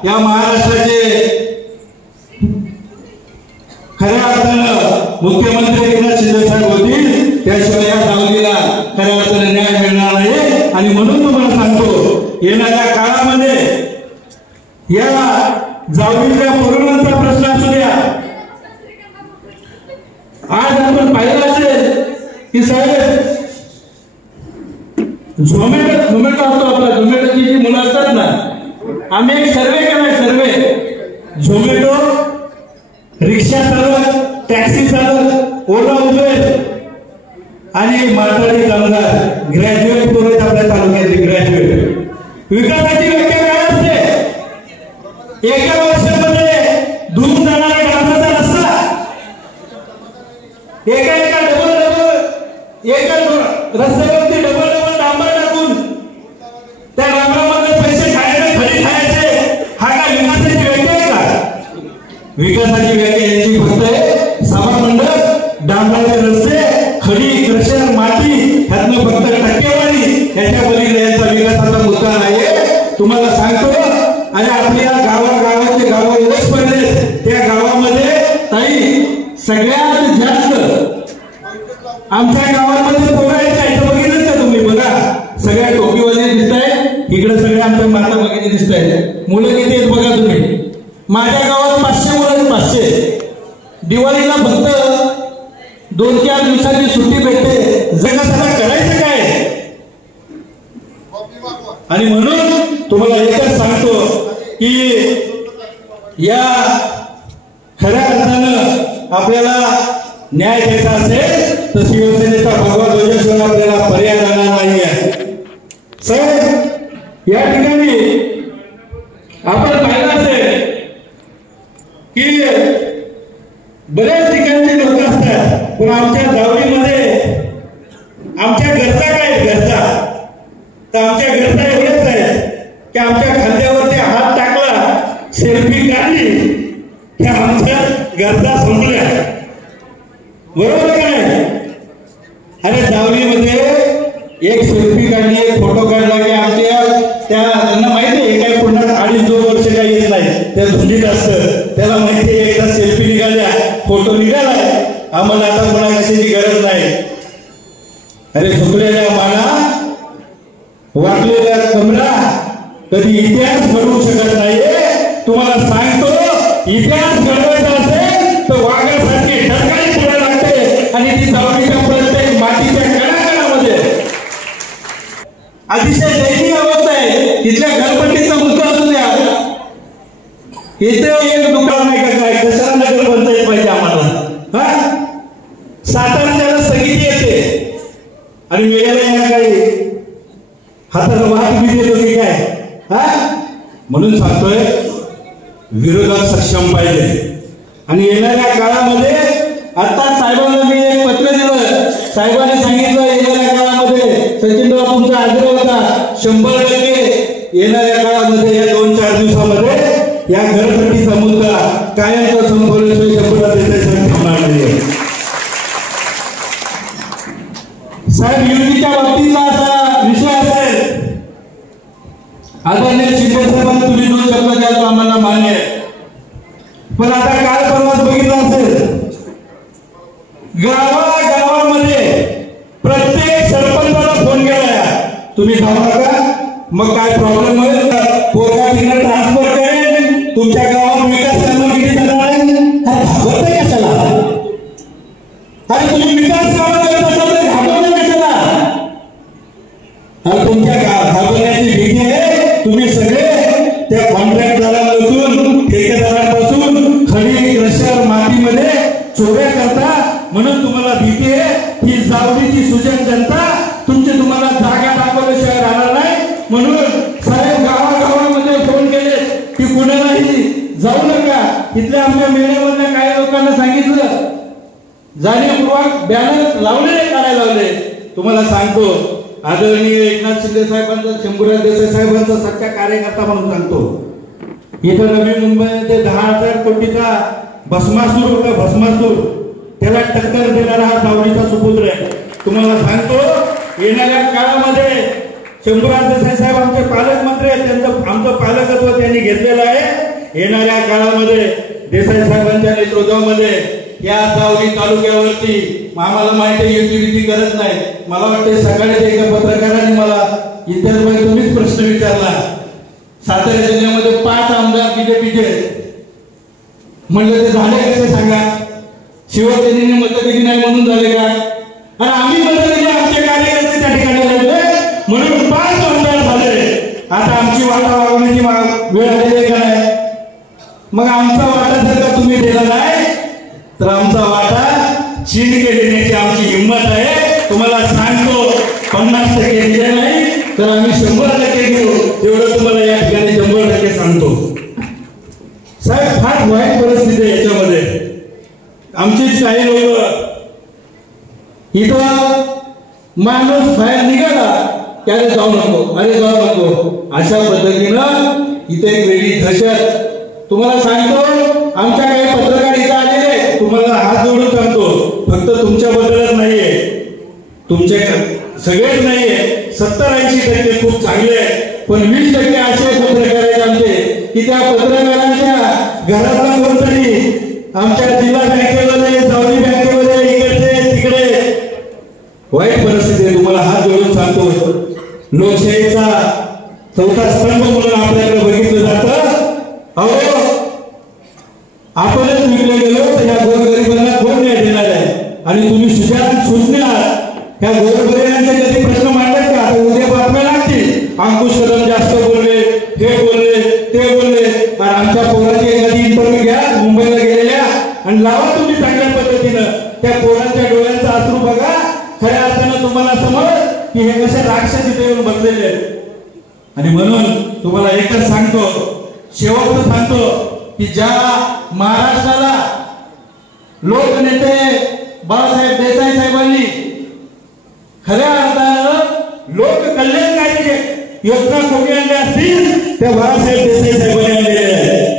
या महाराष्ट्राचे खऱ्या अर्थानं मुख्यमंत्री एकनाथ शिंदे साहेब होतील, त्याशिवाय या जावलीला खऱ्या अर्थाने न्याय मिळणार नाही. आणि म्हणून तुम्हाला सांगतो, येणाऱ्या काळामध्ये या जावलीच्या तरुणांचा प्रश्न असू द्या. आज आपण पाहिलं असेल की साहेब, झोमॅटो असतो आपला, झोमॅटोची जी मुलं असतात ना, आम्ही एक सर्वे केलाय. सर्वे झोमॅटो, रिक्षा चालक, टॅक्सी चालक, ओला उबेर आणि माथाडी कामगार ग्रॅज्युएट पूर्ण आपल्या तालुक्यातले ग्रॅज्युएट. विकासाची व्याख्या काय असते? एका वर्षामध्ये धुवून जाणारा डांबराचा रस्ता, एका रस्त्यावरती डबल डांबर टाकून त्या डांबरामध्ये पैसे खायचे, खडी खायचे, हा काय विकासाची व्याख्या आहे का? विकासाची व्याख्या यांची फक्त आहे सभामंडप, डांबराचे रस्ते, खडी, क्रशर, माती, ह्यातनं फक्त टक्केवारी, ह्याच्या पलीकडे यांचा विकासाचा मुद्दा नाहीये. तुम्हाला सांगतो, आणि आपल्या गावाचे गाव ओळख पडले, त्या गावामध्ये ताई सगळ्यात जास्त आमच्या गावामध्ये पोरायच्या इथं बघितलं का तुम्ही? बघा, सगळ्या टोपीवाले दिसत आहेत, इकडे सगळ्या आमच्या माता भगिनी दिसत आहेत. मुलं किती आहेत बघा तुम्ही. माझ्या गावात 500 मुलं आहेत, 500. दिवाळीला फक्त 2-4 दिवसाची सुट्टी भेटते. जगासाठी करायचं काय? आणि म्हणून तुम्हाला एकच सांगतो की या खऱ्या अर्थानं आपल्याला न्याय द्यायचा असेल तर शिवसेनेचा भगवा ध्वजाशिवाय आपल्याला पर्याय राहणार नाही आहे. साहेब, या ठिकाणी आपण पाहिलं असेल की बऱ्याच ठिकाणचे लोक असतात, पण आमच्या जावळीमध्ये आमच्या गरजा काय? गरजा तर आमच्या गरजा एवढ्याच आहेत की आमच्या खांद्यावरती हात टाकला, सेल्फी काढली, ह्या आमच्या गरजा संपल्या. बरोबर का नाही? अरे जावलीमध्ये एक सेल्फी काढली, एक फोटो काढला की आमच्या त्यांना माहिती आहे काय पुन्हा 2.5 वर्ष काही येत नाही, त्या धुंदीत असतं. त्याला माहिती आहे एकदा सेल्फी निघाल्या, फोटो निघालाय, आम्हाला आता पुन्हा कशाची गरज नाही. अरे झुकलेल्या माना, वाकलेल्या कमरा कधी इतिहास घडवू शकत नाहीये. तुम्हाला सांगतो, इतिहास घडवायचा असेल तर वाघासारखी ढरकाळी पुढे लागते आणि ती जावळीच्या प्रत्येक मातीच्या कणाकणामध्ये अतिशय दयनीय अवस्था आहे. तिथल्या घरपट्टीचा मुद्दा असू द्या, इथे एक दुकान नाही का काय, कशाला नगर पंचायत पाहिजे आम्हाला? सातारा त्याला स्थगिती येते आणि वेळेला यांना काही हाताला वाहत बी देतो की काय? म्हणून सांगतोय, विरोधात सक्षम पाहिजे. आणि येणाऱ्या काळामध्ये आता साहेबांना मी एक पत्र दिलं, साहेबांनी सांगितलं येणाऱ्या काळामध्ये सचिनराव तुमचा आग्रह होता 100% येणाऱ्या काळामध्ये या 2-4 दिवसामध्ये या घरपट्टीचा मुद्दा कायमचा संपवल्याशिवाय 100% थांबणार नाही. साहेब, युतीच्या बाबतीतला असा विषय असेल, आदरणीय शिंदे साहेबांना तुम्ही 2 शब्द द्या तो आम्हाला मान्य आहे. पण आता काल परवाच बघितलं असेल, गावागावामध्ये प्रत्येक सरपंचाला फोन केला, तुम्ही जाऊ नका, मग काय प्रॉब्लेम होईल, पोरगा तिकडे ट्रान्सफर करेल, तुमच्या गावात विकास कामं किती जाणार आहे कशाला? अरे तुम्ही विकास कामं करत असाल तर घाबरता कशाला? आणि तुमच्या घाबरण्याची भीती आहे. तुम्ही सगळे त्या कॉन्ट्रॅक्टदारांपासून, ठेकेदारांपासून खडी, क्रशर, मातीमध्ये चोऱ्या म्हणून तुम्हाला भीती आहे. ही जावडीची सुजन जनता तुम्हाला जागा दाखवल्याशिवाय राहणार नाही. म्हणून साहेब गावागावामध्ये फोन केले की कुणालाही जाऊ नका. इथल्या आमच्या मेळ्यामधल्या काही लोकांना सांगितलं, जाणीवपूर्वक बॅनर लावलेले काढायला लावले. तुम्हाला सांगतो, आदरणीय एकनाथ शिंदे साहेबांचा, शंभूराज देसाई साहेबांचा सच्चा कार्यकर्ता म्हणून सांगतो, इथं नवी मुंबईमध्ये 10,000 कोटीचा भस्मासूर होता. भस्मासूर त्याला टक्कर देणारा हा जावडीचा सुपुत्र आहे. तुम्हाला सांगतो, येणाऱ्या काळामध्ये शंभूराज देसाई साहेब आमचे पालकमंत्री आहेत. आमचं पालकत्व त्यांनी घेतलेलं आहे. येणाऱ्या काळामध्ये देसाई साहेबांच्या नेतृत्वामध्ये या जावडी तालुक्यावरती आम्हाला माहिती आहे युती करत नाही. मला वाटतं सकाळी एका पत्रकाराने मला इतिहासमध्ये तुम्हीच प्रश्न विचारला, सातारा जिल्ह्यामध्ये 5 आमदार बीजेपीचे, म्हणलं ते झाले कसे सांगा? शिवसेनेने मतं दिली नाही म्हणून झाले का? आणि आम्ही मतं दिली, आमचे कार्यकर्ते त्या ठिकाणी राहिले म्हणून 5 आमदार झाले. आता आमची वाटा वागण्याची वेळ आलेली का नाही? मग आमचा वाटा जर का तुम्ही दिला नाही तर आमचा वाटा शिंदे देण्याची आमची हिंमत आहे. तुम्हाला सांगतो, 50% दिले नाही तर आम्ही 100% घेऊ. एवढं तुम्हाला या ठिकाणी 100% सांगतो. साहेब, फार वाईट परिस्थिती आहे याच्यामध्ये. आमचीच काही लोक इथं माणूस बाहेर निघाला त्याने जाऊ नको, अरे जाऊ नको, अशा पद्धतीनं इथे एक वेगळी दहशत. तुम्हाला सांगतो, आमच्या काही पत्रकार इथं आलेले, तुम्हाला हात जोडून सांगतो, फक्त तुमच्याबद्दलच नाहीये, तुमचे सगळेच नाहीये, 70-80% खूप चांगले आहे, पण 20% असे पत्रकार आहेत आमचे की त्या पत्रकारांच्या घरातला कोणतरी आमच्या जिल्हा बँकेमध्ये, जावडी बँकेमध्ये, इकडे तिकडे वाईट परिस्थिती आहे. तुम्हाला हात जोडून सांगतो, लोकशाहीचा 4था स्तंभ म्हणून आपल्याकडे बघितलं जातं. अहो, आपणच विकले गेलो तर या गोरगरिबांना कोण न्याय देणार आहे? आणि तुम्ही सुज्ञात ह्या गोरगरिबांचे कधी प्रश्न मांडत का? आता उद्या बातम्या लागतील, अंकुश कदम जास्त बोलले, हे बोलले, ते बोलले. आणि आमच्या पोराची एखादी इंटरव्ह्यू घ्या मुंबईला गेलेल्या आणि लावा तुम्ही चांगल्या पद्धतीनं. त्या पोरांच्या डोळ्यांचा अश्रू बघा, खऱ्या अर्थानं तुम्हाला समज की हे कसे राक्षस इथे येऊन बसलेले आहेत. आणि म्हणून तुम्हाला एकच सांगतो, शेवटचं सांगतो की ज्या महाराष्ट्राला लोकनेते बाळासाहेब देसाई साहेबांनी खऱ्या अर्थानं लोक कल्याणकारी योजना कोणी आणल्या असतील त्या बाळासाहेब देसाई साहेबांनी आणलेल्या आहेत.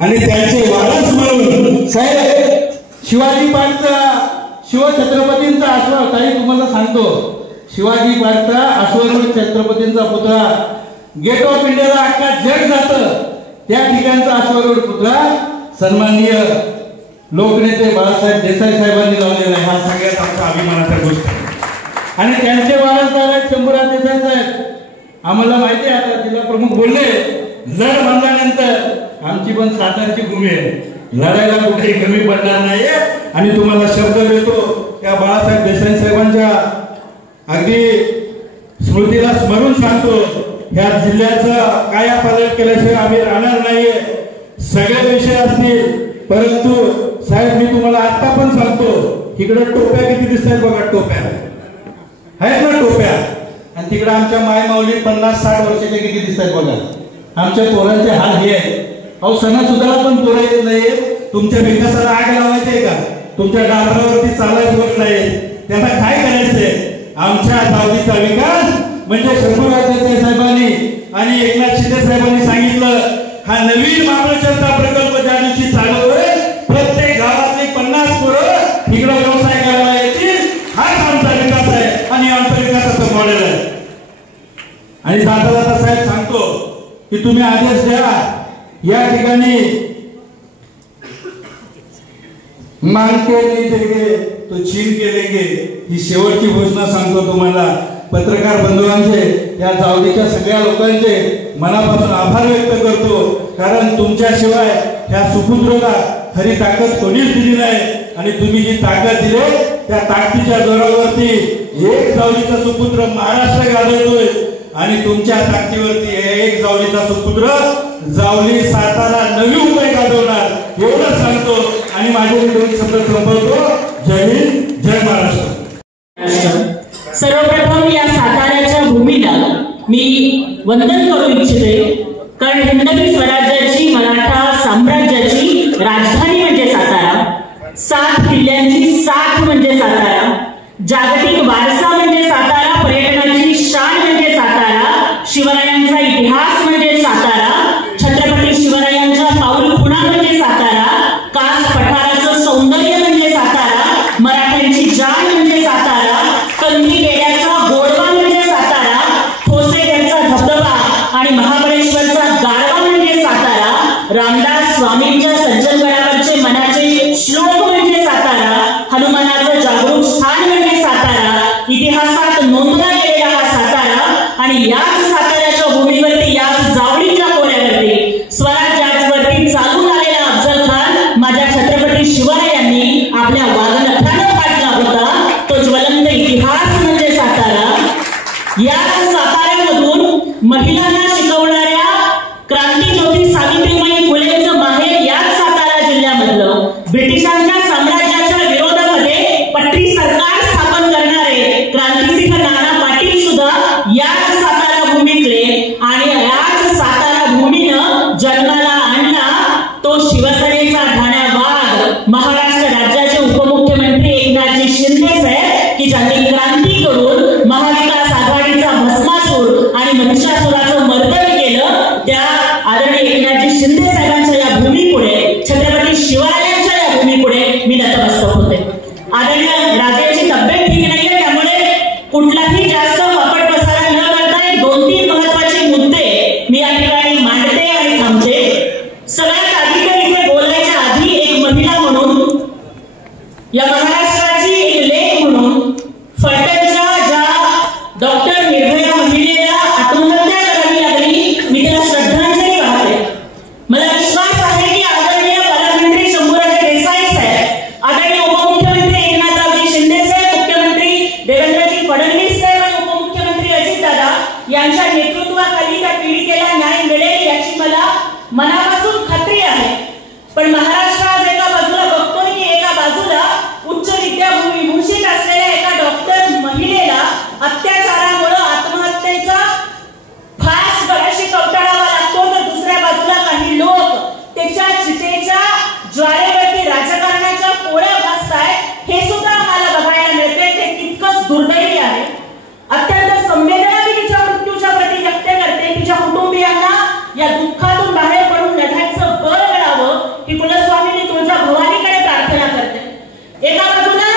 आणि त्यांचे वारस म्हणून साहेब शिवाजी पार्कचा, शिवछत्रपतींचा अश्व, काही तुम्हाला सांगतो, शिवाजी पार्कचा अश्वरूढ छत्रपतींचा पुतळा गेट ऑफ इंडियाला अख्खा जग जातं. त्या ठिकाणचा अश्वरूढ पुतळा सन्माननीय लोकनेते बाळासाहेब देसाई साहेबांनी लावलेला आहे. हा सगळ्यात आमचा अभिमानाचा गोष्ट आहे. आणि त्यांचे वारसदार आहेत शंभूराज देसाई साहेब. आम्हाला माहिती आहे, आता जिल्हा प्रमुख बोलले, लढ म्हणल्यानंतर आमची पण सातारची भूमी आहे, लढायला कुठेही कमी पडणार नाहीये. आणि तुम्हाला शब्द देतो, त्या बाळासाहेब देसाई साहेबांच्या अगदी स्मृतीला स्मरून सांगतो, ह्या जिल्ह्याचं कायापालट केल्याशिवाय आम्ही राहणार नाहीये. सगळे विषय असतील, परंतु साहेब मी तुम्हाला आता पण सांगतो, इकडे टोप्या किती दिसतात बघा, टोप्या आहेत ना, टोप्या. आणि तिकडे आमच्या माय माऊली 50-60 वर्षाच्या किती दिसतात बघा. आमच्या पोरांचे हाल हे आहे. अहो, सणासुद्धा पण पोरं येत नाहीये. तुमच्या विकासाला आग लावायची आहे का? तुमच्या डाबरावरती चालायचं होत नाही, त्यांना काय करायचंय? आमच्या जावडीचा विकास म्हणजे शंभूराज देसाई साहेबांनी आणि एकनाथ शिंदे साहेबांनी सांगितलं, हा नवीन महाराष्ट्राचा प्रकल्प ज्या दिवशी चालू होईल, प्रत्येक गावातली 50 पोरं इकडे व्यवसाय करायला येतील. हाच आमचा विकास आहे आणि आमचा विकासाचं मॉडेल आहे. आणि जाता जाता साहेब सांगतो की तुम्ही आदेश द्या, या ठिकाणी मांगते नहीं देंगे तो छीन के लेंगे, ही शेवटची घोषणा सांगतो तुम्हाला. पत्रकार बंधुरांचे, या जावडीच्या सगळ्या लोकांचे मनापासून आभार व्यक्त करतो, कारण तुमच्याशिवाय ह्या सुपुत्राला खरी ताकद कोणीच दिली नाही. आणि तुम्ही जी ताकद दिली त्या ताकदीच्या जोरावरती एक जावडीचा सुपुत्र महाराष्ट्र गाजवतोय. आणि तुमच्या ताकदीवरती एक जावडीचा सुपुत्र जावली, सातारा, नवी मुंबई गाजवणार, एवढंच सांगतो. आणि माझे दोन शब्द संपवतो. जय हिंद. राजधानी म्हणजे सातारा, 7 किल्ल्यांची साठ म्हणजे सातारा, जागतिक वारसा म्हणजे सातारा, पर्यटनाची शान म्हणजे सातारा, शिवरायांचा इतिहास म्हणजे सातारा, छत्रपती शिवरायांच्या पाऊलखुणा म्हणजे सातारा, कास पठाराचं सौंदर्य म्हणजे सातारा, मराठ्यांची जाण म्हणजे सातारा, कंदी पेढ्याचा गोडवा म्हणजे सातारा, ठोसेघरचा धबधबा आणि महाबळेश्वरचा गारवा म्हणजे सातारा, रामदास स्वामींच्या सज्जनगडावरचे मनाचे श्लोक म्हणजे सातारा, हनुमानाचं जागरूक स्थान म्हणजे सातारा, इतिहासात नोंदला गेलेला हा सातारा आणि याच साताऱ्याच्या भूमीवरती, याच जावळीच्या कोऱ्यावरती स्वराज्यावरती चालून आलेला अफजल खान माझ्या छत्रपती शिवरायांनी आपल्या वागनखानं पाडला होता. तो ज्वलंत इतिहास म्हणजे सातारा. याच साताऱ्यामधून महिलांना शिकवणाऱ्या क्रांतीज्योती सावित्रीबाई फुलेंचं माहेर याच सातारा जिल्ह्यामधलं, ब्रिटिशांच्या साम्राज्याच्या विरोधामध्ये पट्टी सरकार स्थापन करणारे क्रांतिसिंह नाना पाटील सुद्धा याच सातारा भूमीतले आणि याच सातारा भूमीनं जन्माला आणला तो शिवसेनेचा ठाण्या वाघ महाराष्ट्र राज्याचे उपमुख्यमंत्री एकनाथजी शिंदे साहेब, की ज्यांनी क्रांती करून महाविकास आघाडीचा भस्मासूर आणि महिषासुराचं मर्दन केलं. त्या आदरणीय एकनाथजी शिंदे साहेबांच्या या भूमीपुढे, छत्रपती शिवरायांच्या या भूमीपुढे मी नतमस्तक होते. आदरणीय राजेची तब्येत ठीक नाहीये, त्यामुळे कुठलाही जास्त वापट पसारा न करता 2-3 महत्वाचे मुद्दे मी या ठिकाणी मांडते आणि थांबते. सगळ्यात आधी तर इथे बोलायच्या आधी एक महिला म्हणून, या महाराष्ट्राची एक लेख म्हणून, फलटणच्या ज्या डॉक्टर निर्भया महिलेला आत्महत्या करावी लागली, मी त्याला श्रद्धांजली वाहते. मला विश्वास आहे की आदरणीय पालकमंत्री शंभूराजे देसाई साहेब, आदरणीय उपमुख्यमंत्री एकनाथरावजी शिंदे साहेब, मुख्यमंत्री देवेंद्रजी फडणवीस साहेब आणि उपमुख्यमंत्री अजितदादा यांच्या नेतृत्वाखाली त्या पीडितेला न्याय मिळेल याची मला मनापासून खात्री आहे. पण महाराष्ट्र आज एका बाजूला बघतोय की एका बाजूला उच्च विद्याभूषित असलेल्या एका डॉक्टर महिलेला अत्याचारामुळे आत्महत्येचा फास गळ्याशी कवटाळावा लागतो, तर दुसऱ्या बाजूला काही लोक त्याच्या चितेच्या ज्वारेवरती राजकारणाच्या पोळ्या भासतायत. हे सुद्धा आम्हाला बघायला मिळते. ते तितकंच दुर्दैवी आहे. अत्यंत संवेदना मी तिच्या मृत्यूच्या प्रती व्यक्त करते. तिच्या कुटुंबियांना या दुःखातून बाहेर पडून लढायचं बळ मिळावं ही कुलस्वामींनी तुळजा भवानीकडे प्रार्थना करते. एका बाजूला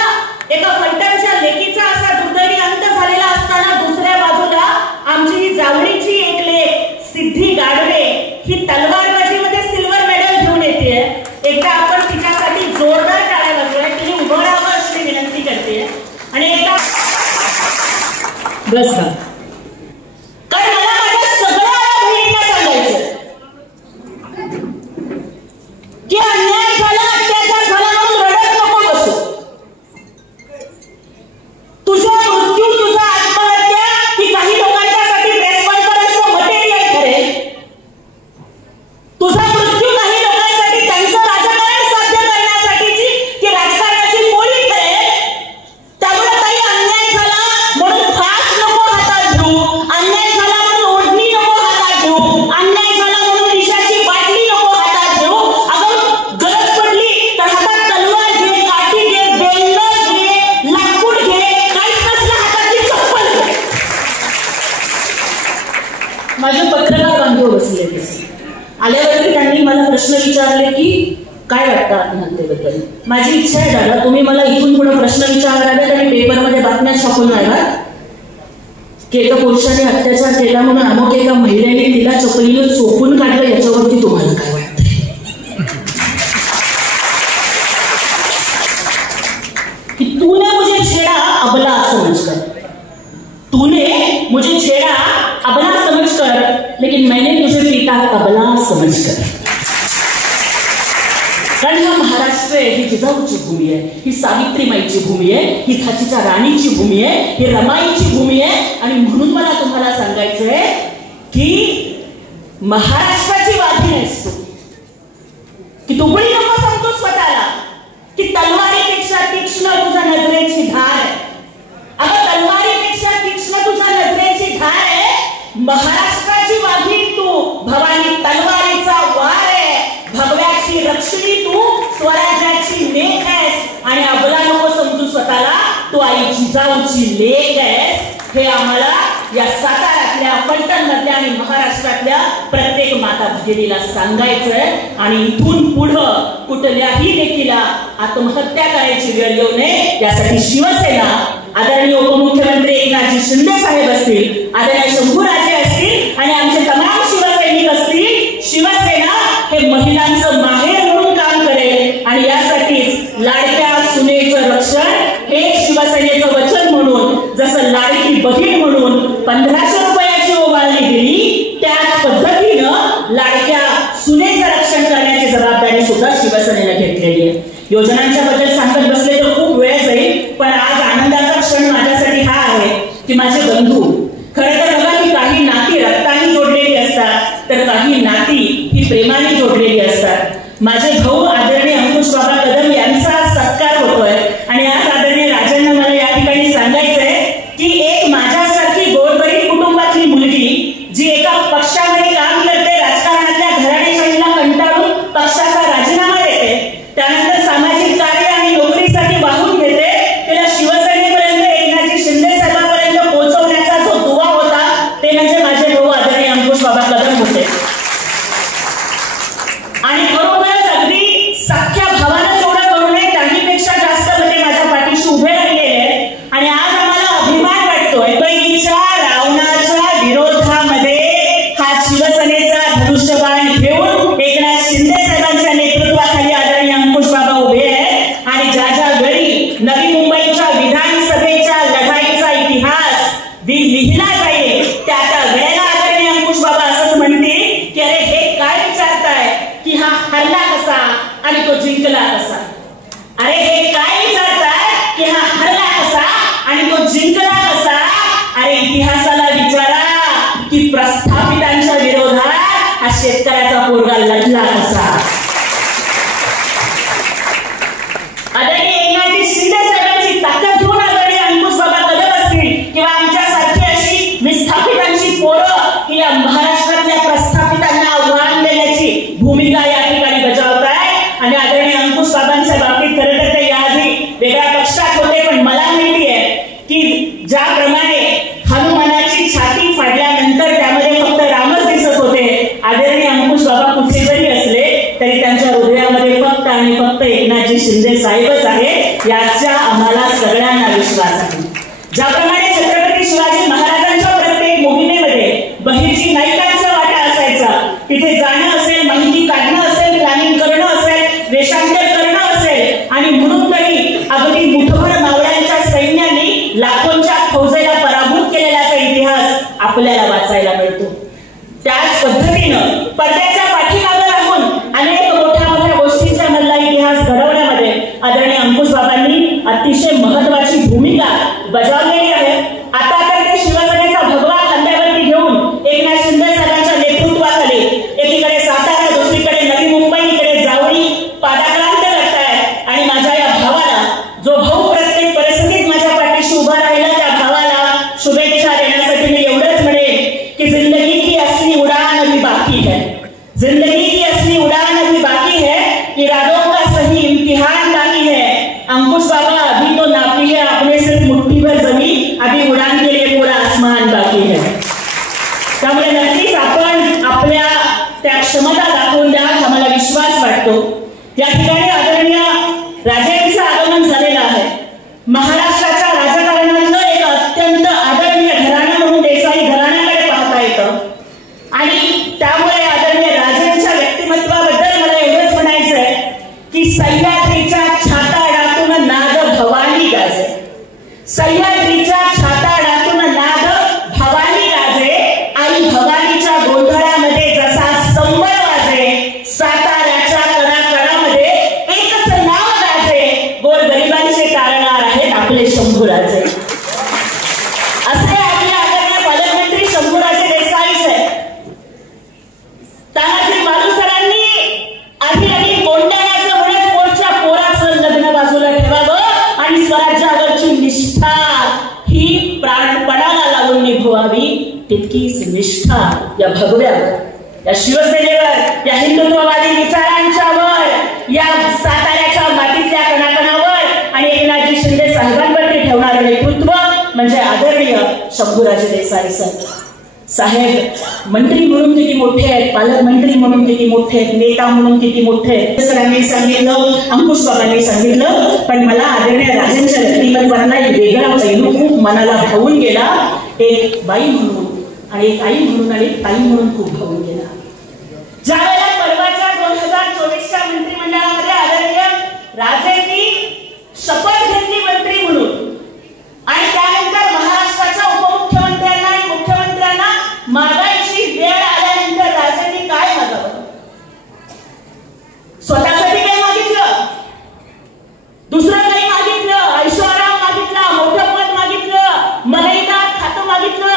एका फलटणच्या लेकीचा असा दुर्दैवी अंत झालेला असताना दुसऱ्या बाजूला आमची ही जावळीची एक लेक सिद्धी गाडवे ही तलवारबाजीमध्ये सिल्वर मेडल घेऊन येते. एकदा आपण तिच्यासाठी जोरदार टाळ्या वाजवूया. तिने उभं राहावं अशी विनंती करते. आणि एकदा बस का, कारण मला माझ्या सगळ्या बहिणींना सांगायचं की अन्याय झाला, अत्याचार झाला म्हणून रडत नको बसू. तुझा मृत्यू, तुझा आत्महत्या ही काही लोकांच्यासाठी प्रेस कॉन्फरन्सचं मटेरियल ठरेल. तुझा मृत्यू काही लोकांसाठी त्यांचं राजकारण साध्य करण्यासाठीची ती राजकारणाची पोळी ठरेल. त्यामुळे काही अन्याय झाला म्हणून फास नको हातात घेऊ, अन्याय झाला म्हणून ओढणी नको हातात घेऊ, अन्याय झाला म्हणून विषाची बाटली नको हातात घेऊ. अगं गरज पडली तर हातात तलवार घे, काठी घे, बेल्लं घे, लाकूड घे, काहीच नसलं हातातली चप्पल घे. माझे पत्रकार बांधव बसले आल्यावरती त्यांनी मला प्रश्न विचारले की काय वाटतं आत्महत्येबद्दल. माझी इच्छा आहे दादा, तुम्ही मला इथून पुढे प्रश्न विचारावेत आणि पेपरमध्ये बातम्या छापून राहाव्यात की एका पुरुषाने अत्याचार केला म्हणून अमुक एका महिलेने तिला चपलीनं चोपून काढलं. याच्यावरती तुम्हाला काय वाटतंय? कि तूने मुझे छेड़ा अबला समझकर, तूने मुझे छेड़ा अबला समझकर, लेकिन मैंने तुझे पीटा अबला समझकर. कारण हा महाराष्ट्र आहे, ही जिजाऊची भूमी आहे, ही सावित्रीमाईची भूमी आहे, ही झाशीच्या राणीची भूमी आहे, ही रमाईची भूमी आहे. आणि म्हणून मला तुम्हाला सांगायचं आहे की महाराष्ट्राची वाघीण आहेस तू, की तुकडी नको सांगतो स्वतःला की तलवारीपेक्षा तीक्ष्ण तुझ्या नजरेची धार आहे. अगं तलवारीपेक्षा तीक्ष्ण तुझ्या नजरेची धार आहे. महाराष्ट्राची वाघीण तू, भवानी तलवारीचा वार आहे, भगव्याची लक्ष्मी तू स्वराज्याची लेख आहेस आणि अबला नको समजू स्वतःला तू आई जिजाऊची लेख आहेस. हे आम्हाला या साताऱ्यातल्या, फलटण मधल्या आणि महाराष्ट्रातल्या प्रत्येक माता भगिनीला सांगायचंय. आणि इथून पुढं कुठल्याही लेकीला आत्महत्या करायची वेळ येऊ नये यासाठी शिवसेना, आदरणीय उपमुख्यमंत्री एकनाथजी शिंदे साहेब असतील, आदरणीय शंभूराजे असतील आणि आमचे तमाम शिवसैनिक असतील, शिवसेना हे महिलांचं माहेर म्हणून काम करेल. आणि यासाठीच लाडक्या सुनेचं रक्षण हे शिवसेनेचं वचन म्हणून, जसं लाडकी बहीण म्हणून 1500 रुपयाची ओवाळणी दिली, त्याच पद्धतीनं लाडक्या सुनेचं रक्षण करण्याची जबाबदारी सुद्धा शिवसेनेनं घेतलेली आहे. योजनांच्या बद्दल सांगत बसले तर खूप वेळ जाईल, पण आज आनंदाचा क्षण माझ्यासाठी हा आहे की माझे बंधू, खरं तर बघा की काही नाती रक्ताने जोडलेली असतात, तर काही नाती ही प्रेमाने जोडलेली असतात. माझे भाऊ आदरणीय अंकुश बाबा कदम यांचा सत्कार होतोय आणि आज आदरणीय राजांना मला या ठिकाणी सांगायचंय की एक माझ्यासारखी गोरगरीब कुटुंबातली मुलगी जी एका पक्षामध्ये काम करते, राजकारणातल्या घराणेशाहीला कंटाळून पक्षाचा राजीनामा देते, त्यानंतर सामाजिक कार्य आणि नोकरीसाठी वाहून घेते, तिला शिवसेनेपर्यंत एकनाथजी शिंदे साहेबांपर्यंत पोहोचवण्याचा जो दुवा होता ते म्हणजे माझे भाऊ आदरणीय अंकुश बाबा कदम होते. आणि खरोखरच अगदी सख्या भावानं जेवढं करू नये त्याहीपेक्षा जास्त म्हणजे माझ्या पाठीशी उभे राहिलेले आहेत. आणि आज आम्हाला अभिमान वाटतोय पैकीच्या रावणाच्या विरोधामध्ये हा शिवसेनेचा धनुष्यबाण घेऊन एकनाथ शिंदे साहेबांच्या नेतृत्वाखाली आदरणीय अंकुश बाबा उभे आहेत. आणि ज्या ज्या वेळी नवी मुंबईच्या विधानसभेच्या लढाईचा इतिहास लिहिला जाईल त्या त्या वेळेला आदरणीय अंकुश बाबा असंच म्हणतील की अरे हे काय विचारताय की हा हरला कसा आणि तो जिंकला कसा. अरे हे काय विचारताय की हा हरला कसा आणि तो जिंकला कसा. अरे इतिहासाला विचारा की प्रस्थापितांच्या विरोधात हा शेतकऱ्याचा पोरगा लढला कसा. आदरणीय एकनाथजी शिंदे साहेबांची ताकद घेऊन आदरणीय अंकुश बाबा कदम असतील किंवा आमच्यासारखी अशी विस्थापितांची पोरं की या महाराष्ट्रातल्या प्रस्थापितांना आव्हान देण्याची भूमिका या ठिकाणी बजावताय. आणि आदरणीय अंकुश बाबांच्या बाबतीत खरं तर ते याआधी वेगळ्या पक्षात होते, पण मला माहिती आहे की ज्याप्रमाणे हनुमानाची छाती फाडल्यानंतर त्यामध्ये फक्त रामच दिसत होते, आदरणीय अंकुश बाबा कुठे जरी असले तरी त्यांच्या हृदयामध्ये फक्त आणि फक्त एकनाथजी शिंदे साहेबच आहे याचा आम्हाला सगळ्यांना विश्वास आहे. ज्याप्रमाणे छत्रपती शिवाजी महाराजांच्या प्रत्येक मोहिमेमध्ये बहिर्जी नाईकांचा वाटा असायचा, तिथे जाणं असेल, माहिती काढणं असेल, प्लॅनिंग करणं असेल, वेषांतर करणं असेल, आणि म्हणून तरी अगदी मुठभर मावळ्यांच्या सैन्याने लाखोंच्या फौजेला पराभूत केलेल्याचा इतिहास आपल्याला वाचायला मिळतो. त्याच पद्धतीनं पडद्याच्या पाठीमागे राहून अनेक मोठ्या मोठ्या गोष्टींचा मधला इतिहास घडवण्यामध्ये आदरणीय अंकुश बाबांनी अतिशय महत्वाची भूमिका बजावलेली आहे. आता तर ते शिवसेनेचा भगवा खांद्यावरती घेऊन एकनाथ शिंदे साहेबांच्या नेतृत्वाखाली एकीकडे सातारा, दुसरीकडे नवी मुंबई, इकडे जावळी पादाक्रांत करतायत. आणि माझ्या या भावाला, जो भाऊ प्रत्येक परिस्थितीत माझ्या पाठीशी उभा राहिला, त्या भावाला शुभेच्छा देण्यासाठी मी एवढंच म्हणेन की जिंदगी की असली उडान अभी बाकी है, जिंदगी की असली उड़ान अभी बाकी है, इरादों का सही इम्तिहान बाकी है. अंकुश बाबा अभी तो नापी है आपने सिर्फ मुट्ठी भर जमीन, अभी उड़ान के लिए पूरा आसमान बाकी है. त्यामुळे नक्कीच आपण आपल्या त्या क्षमता दाखवून द्या, आम्हाला विश्वास वाटतो. या ठिकाणी आदरणीय राजेंचं आगमन झालेलं आहे. महाराष्ट्राच्या राजकारणातलं एक अत्यंत आदरणीय घराणं म्हणून देसाई घराण्याकडे पाहता येतं. आणि त्यामुळे आदरणीय राजेंच्या व्यक्तिमत्वाबद्दल मला एवढंच म्हणायचंय की सह्याद्रीच्या छाताडातून नाद भवानी गाजे, सह्याद्रीच्या छाताडातून नाद भवानी गाजे, आई भवानीच्या गोंधळामध्ये जसा संबळ वाजे, साताऱ्याच्या कणाकणामध्ये एकच नाव गाजे, गोरगरिबांचे तारणार आहेत आपले शंभूराजे. असे आपले आदरणीय पालकमंत्री शंभूराजे देसाई साहेब. तानाजी मालुसरांनी आधी कोंडाण्याचं म्हणत पोटच्या पोराचं लग्न बाजूला ठेवावं आणि स्वराज्यावरची निष्ठा ही प्राणपणाला लावून निभवावी, तितकीच निष्ठा या भगव्यावर, या शिवसेनेवर, या हिंदुत्ववादी विचारांच्यावर शंभूराजे देसाई साहेब मंत्री म्हणून किती मोठे आहेत, पालकमंत्री म्हणून किती मोठे आहेत, नेता म्हणून किती मोठे आहेत, सरांनी सांगितलं, अंकुश बाबांनी सांगितलं. पण मला आदरणीय राजेंच्या व्यक्तिमत्वातला एक वेगळा पैलू खूप मनाला भावून गेला. एक बाई म्हणून आणि एक आई म्हणून आणि एक ताई म्हणून खूप भावून गेला. ज्या वेळेला परवाच्या 2024च्या मंत्रिमंडळामध्ये आदरणीय राजेंनी शपथ घेतली मंत्री म्हणून आणि त्यानंतर महाराष्ट्राच्या उपमुख्यमंत्र्यांना आणि मुख्यमंत्र्यांना मागायची वेळ आल्यानंतर राजेंनी काय मागावं? स्वतःसाठी काय मागितलं? दुसरं काही मागितलं? ऐश्वर्या मागितला, मोठं पद मागितलं, मलाईदार खातं मागितलं?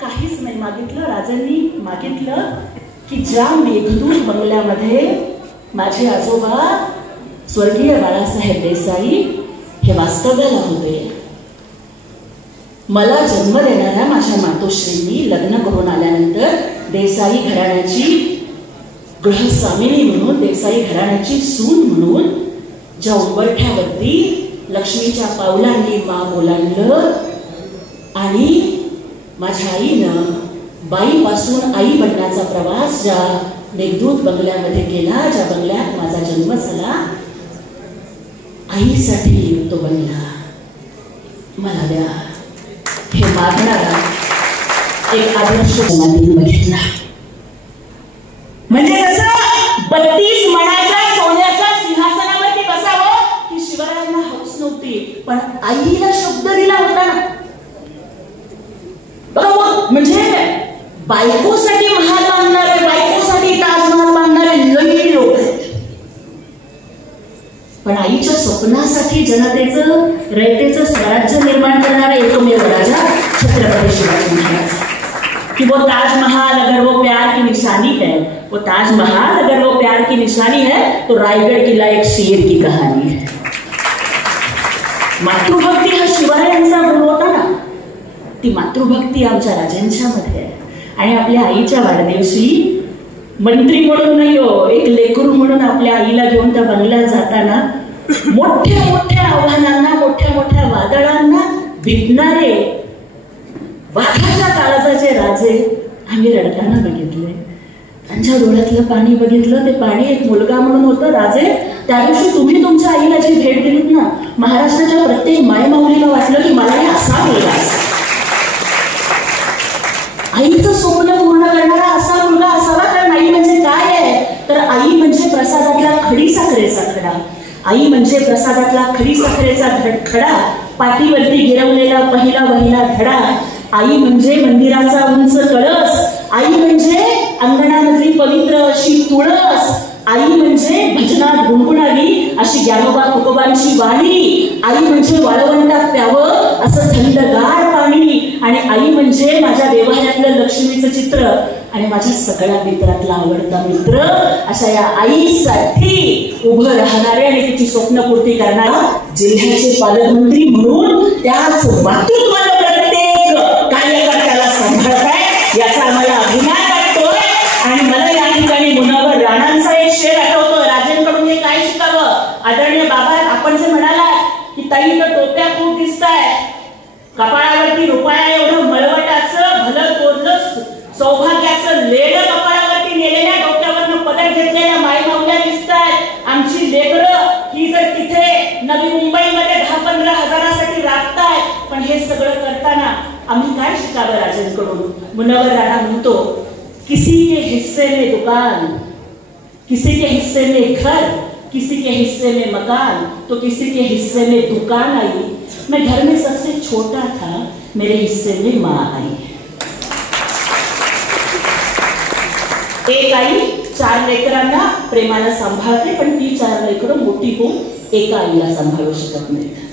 काहीच नाही मागितलं. राजेंनी मागितलं की ज्या मेघदूत बंगल्यामध्ये माझे आजोबा स्वर्गीय बाळासाहेब देसाई हे वास्तव्याला होते, मला जन्म देणाऱ्या माझ्या मातोश्रींनी लग्न करून आल्यानंतर देसाई घराण्याची गृहस्वामिनी म्हणून, देसाई घराण्याची सून म्हणून ज्या उंबरठ्यावरती लक्ष्मीच्या पावलांनी माप ओलांडलं आणि माझ्या आईनं बाईपासून आई बनण्याचा प्रवास ज्या मेघदूत बंगल्यामध्ये केला, ज्या बंगल्यात माझा जन्म झाला, आईसाठी तो बंगला मला द्या हे मागणारा एक आदर्श समाधीन बघितला. म्हणजे जसं 32 मणाच्या सोन्याच्या सिंहासनावरती बसावं ही शिवरायांना हौस नव्हती, पण आईला शब्द दिला होता ना. बरोबर, म्हणजे बायकोसाठी महाल बांधणारे, बायकोसाठी ताजमहाल बांधणारे लई लोक आहेत, पण आईच्या स्वप्नासाठी जनतेचं रयतेचं स्वराज्य निर्माण करणारे एकमेव राजा छत्रपती शिवाजी महाराज. कि वो ताजमहल अगर वो प्यार की निशानी है, वो ताजमहल अगर वो प्यार की निशानी है, तो रायगढ़ किला एक शेर की कहानी है. मातृभक्ती हा शिवरायांचा गुण होता ना, ती मातृभक्ती आमच्या राजांच्या मध्ये आहे. आणि आपल्या आईच्या वाढदिवशी मंत्री म्हणून नाही हो, एक लेकरू म्हणून आपल्या आईला घेऊन त्या बंगल्यात जाताना मोठ्या मोठ्या आव्हानांना, मोठ्या मोठ्या वादळांना भिडणारे वाघाच्या काळजाचे राजे आम्ही रडताना बघितले. त्यांच्या डोळ्यातलं पाणी बघितलं. ते पाणी एक मुलगा म्हणून होतं. राजे, त्या दिवशी तुम्ही तुमच्या आईला जी भेट दिलीत ना, महाराष्ट्राच्या प्रत्येक मायमाऊलीला वाटलं की मला हे असा मुलगा, आईचं स्वप्न पूर्ण करणारा असा मुलगा असावा. कारण आई म्हणजे काय आहे, तर आई म्हणजे प्रसादातला खडीसाखरेचा खडा. आई म्हणजे प्रसादातला खडीसाखरेचा खडा, पाठीवरती गिरवलेला पहिला वहिला धडा. आई म्हणजे मंदिराचा उंच कळस. आई म्हणजे अंगणामधली पवित्र अशी तुळस. आई म्हणजे भजनात गुणगुणावी अशी ज्ञानोबा तुकोबांची वाणी. आई म्हणजे वाळवंटात प्यावं असं थंडगार पाणी. आणि आई म्हणजे माझ्या व्यवहारातलं लक्ष्मीचं चित्र आणि माझ्या सगळ्या मित्रातला आवडता मित्र. अशा या आईसाठी उभं राहणारे आणि तिची स्वप्नपूर्ती करणारा जिल्ह्याचे पालकमंत्री म्हणून त्याच मातृत्वाला प्रत्येक कार्यकर्त्याला सांभाळताय याचा आम्हाला अभिमान वाटतोय. आणि मला या ठिकाणी मुनावर राणांचा एक शेर आठवतो. राजेंकडून हे काय शिकावं? आदरणीय बाबा, आपण जे म्हणाला की ताई तर टोप्या खूप दिसताय, कपाळावरती रुपया एवढं मळवटाचं भलं तोडलं सौभाग्याचं लेड कपाळावरती नेलेल्या, डोक्यावरनं पदर घेतलेल्या मायमाऊल्या दिसतायत. आमची लेकरं ही जर तिथे नवी मुंबईमध्ये 10-15 हजारासाठी राबतायत. पण हे सगळं करताना आम्ही काय शिकावं राजेंकडून? मुनावर राणा म्हणतो, किसी के हिस्से में दुकान, किसी के हिस्से में घर, किसी के हिस्से में मकान, तो किसी के हिस्से में दुकान आई. मैं घर में सबसे छोटा था, मेरे हिस्से में माँ आई. एक आई 4 लेकरांना प्रेमानं सांभाळते, पण ती 4 लेकरं मोठी होऊन एका आईला सांभाळू शकत नाहीत.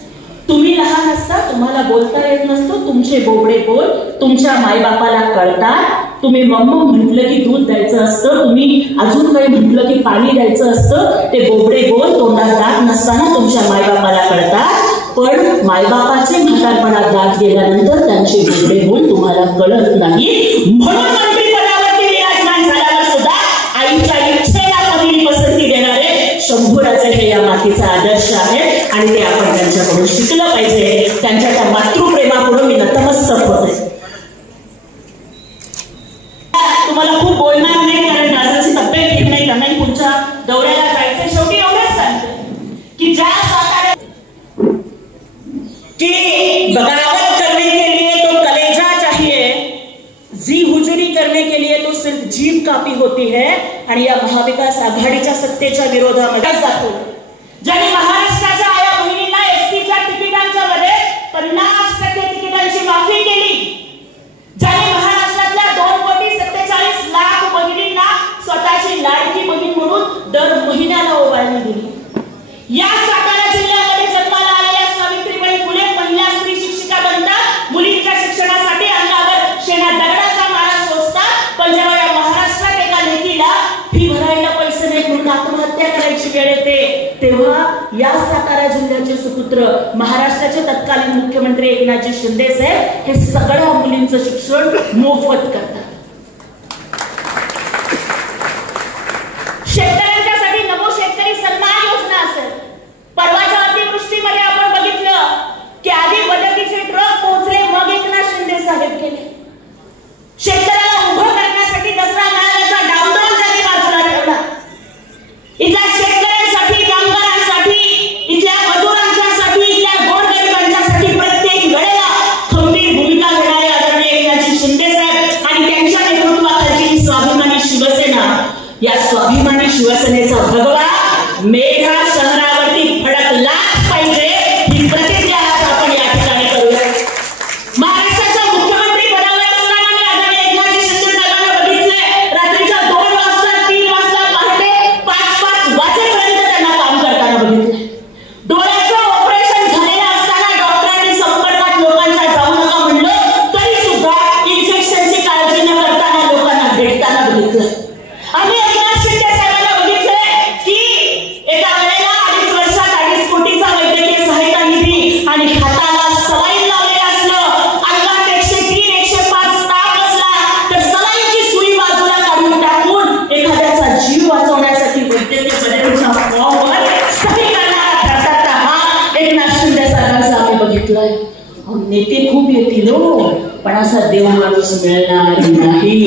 तुम्ही लहान असता, तुम्हाला बोलता येत नसतं, तुमचे बोबडे बोल तुमच्या मायबापाला कळतात. तुम्ही मम्मा म्हटलं की दूध द्यायचं असतं, तुम्ही अजून काही म्हटलं की पाणी द्यायचं असतं. ते बोबडे बोल तोंडात दात नसताना तुमच्या मायबापाला कळतात. पण मायबापाचे म्हातारपणात दात गेल्यानंतर त्यांचे बोबडे बोल तुम्हाला कळत नाही. म्हणून मंत्रिपदावरती विराजमान झाल्यावर सुद्धा आईच्या इच्छेला पहिली पसंती देणारे शंभूराजे हे या मातीचा आदर्श आहे. आणि ते आपण त्यांच्याकडून शिकलं पाहिजे. त्यांच्या त्या मातृप्रेमापुढे मी नतमस्तक होते. तुम्हाला खूप बोलणार नाही कारण दादाची तब्येत ठीक नाही, त्यांनाही पुढच्या दौऱ्याला जायचं. शेवटी एवढंच सांगते की ज्या सातारा की बगावत करने के लिए तो कलेजा चाहिए, जी हुजूरी करने के लिए तो सिर्फ जीभ काफी होती है. आणि या महाविकास आघाडीच्या सत्तेच्या विरोधामध्ये जातो. ज्याने महाराष्ट्राच्या आया बहिणींना एसटीच्या तिकिटांच्या मध्ये 50% तिकिटांची माफी केली, ज्याने महाराष्ट्रातल्या 2,47,00,000 बहिणींना स्वतःची लाडकी बहीण म्हणून दर महिन्याला ओवाळणी दिली. या सातारा जिल्ह्यामध्ये जन्माला आलेल्या सावित्रीबाई फुले महिला स्त्री शिक्षिका बनतात, मुलींच्या शिक्षणासाठी अंगावर शेणा दगडाचा मारा सोसतात. पण जेव्हा या महाराष्ट्रात एका लेकीला फी भरायला पैसे नाही म्हणून आत्महत्या करायची वेळ येते, तेव्हा या सातारा जिल्ह्याचे सुपुत्र महाराष्ट्राचे तत्कालीन मुख्यमंत्री एकनाथजी शिंदे साहेब हे सगळ्या मुलींचं शिक्षण मोफत करतात. शेतकऱ्यांच्यासाठी नमो शेतकरी सन्मान योजना असेल, परवाच्या अतिवृष्टीमध्ये आपण बघितलं की आधी मदतीचे ट्रक पोहोचले, मग एकनाथ शिंदे साहेब गेले. शेतकऱ्याला उभं करण्यासाठी दसरा नारळाचा डावडोल त्यांनी बाजूला ठेवला. इथल्या शेतकऱ्यांसाठी, कामगारांसाठी, इथल्या मजुरांच्यासाठी, इथल्या गोरगरिबांच्यासाठी प्रत्येक वेळेला खंबीर भूमिका घेणारे आदरणीय एकनाथजी शिंदे साहेब आणि त्यांच्या नेतृत्वाखालची स्वाभिमानी शिवसेना, या स्वाभिमानी शिवसेनेचा भगवा मेघा शहरावरती फडकलाच पाहिजे ही प्रतिज्ञा आज आपण या ठिकाणी करूया. महाराष्ट्राचा मुख्यमंत्री पदावर असताना मी आदरणीय एकनाथजी शिंदे साहेबांना बघितले, रात्रीच्या 2 वाजता 3 वाजता पहाटे 5-5 वाजेपर्यंत त्यांना काम करताना बघितले. डोळ्याचं ऑपरेशन झालेलं असताना डॉक्टरांनी संपर्कात लोकांच्या जाऊ नका म्हणलं तरी सुद्धा इन्फेक्शनची काळजी न करताना लोकांना भेटताना बघितलं. आम्ही एकनाथ शिंदे साहेबांना बघितलंय की एका वेळेला 2.5 वर्षात 2.5 कोटीचा वैद्यकीय सहायता निधी आणि हाताला सलाईन लावलेलं असलं, अंगात 103-105 ताप असला तर सलाईनची सुई बाजूला काढून टाकून एखाद्याचा जीव वाचवण्यासाठी वैद्यकीय पदवीच्या फॉर्मवर सही करणारा ठरतात हा एकनाथ शिंदे साहेबांचा आम्ही बघितलंय. नेते खूप येतील हो, पण असा देव माणूस मिळणार नाही.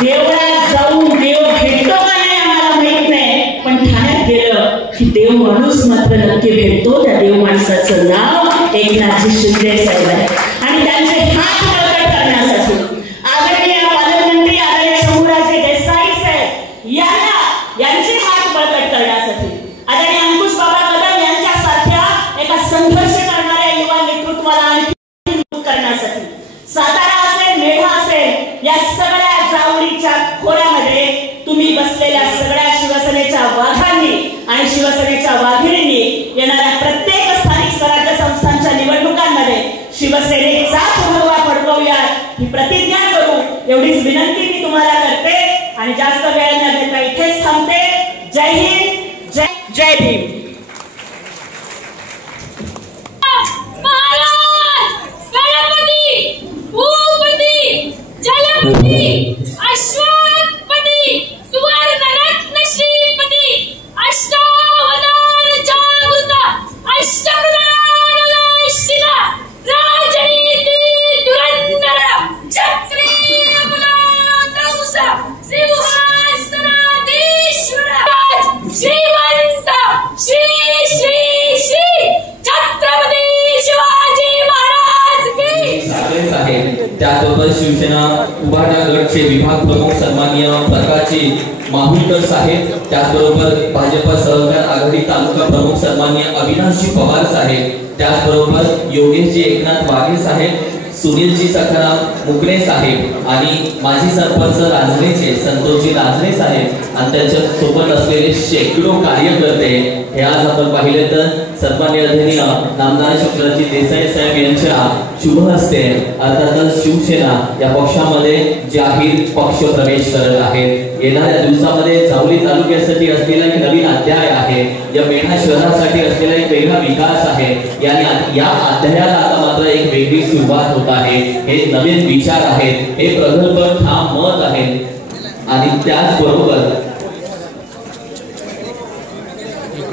देवळात जाऊन देव भेटतो का नाही आम्हाला माहित नाही, पण ठाण्यात गेलं की देव माणूस मात्र नक्की भेटतो. त्या देव माणसाचं नाव एकनाथजी शिंदे साहेब आहे. आणि त्यांचे हात बळकट करण्यासाठी आदरणीय पालकमंत्री आदरणीय शंभूराजे देसाई साहेब यांचे हात बळकट करण्यासाठी आदरणीय अंकुश बाबा कदम यांच्यासारख्या एका संघर्ष करणाऱ्या युवा नेतृत्वाला करण्यासाठी सातारा असेल, मेढा असेल, या सगळ्या जावळीच्या खोऱ्यामध्ये तुम्ही बसलेल्या सगळ्या शिवसेनेच्या वाघांनी आणि शिवसेनेच्या वाघिणींनी येणाऱ्या प्रत्येक स्थानिक स्वराज्य संस्थांच्या निवडणुकांमध्ये शिवसेनेचा भगवा फडकवूया ही प्रतिज्ञा करू, एवढीच विनंती मी तुम्हाला करते. आणि जास्त वेळ न घेता इथेच थांबते. जय हिंद, जय भीम. जलपती, अश्वपती, सुवर्णरत्न श्रीपती, अष्टावधान जागृत, अष्टप्रधान वैष्णव, राजनीती धुरंधर, चक्री नकुलांश, सिंहासनाधीश्वर, श्रीमंत श्री श्री श्री छत्रपती शिवाजी महाराज की. त्याचबरोबर शिवसेना उभाटा गटचे विभाग प्रमुख सन्माननीय प्रकाशजी माहुलकर साहेब, त्याचबरोबर भाजप सहकार आघाडी तालुका प्रमुख सन्माननीय अविनाशजी पवार साहेब, त्याचबरोबर योगेशजी एकनाथ वाघे साहेब, सुनीलजी सखाराम मुकणे साहेब आणि माजी सरपंच रांजणेचे संतोषजी रांजणे साहेब आणि त्यांच्या सोबत असलेले शेकडो कार्यकर्ते हे आज आपण पाहिले तर सन्माननीय अध्यक्ष नामदार शुक्लाजी देसाई साहेब यांच्या शुभ हस्ते अर्थातच शिवसेना या पक्षामध्ये जाहीर पक्ष प्रवेश करत आहेत. येणाऱ्या दिवसामध्ये जावली तालुक्यासाठी असलेला एक नवीन अध्याय आहे, या मेढा शहरासाठी असलेला एक वेगळा विकास आहे. या अध्यायाला आता मात्र एक वेगळी सुरुवात होत आहे. हे नवीन विचार आहेत, हे प्रगल्भ ठाम मत आहेत आणि त्याचबरोबर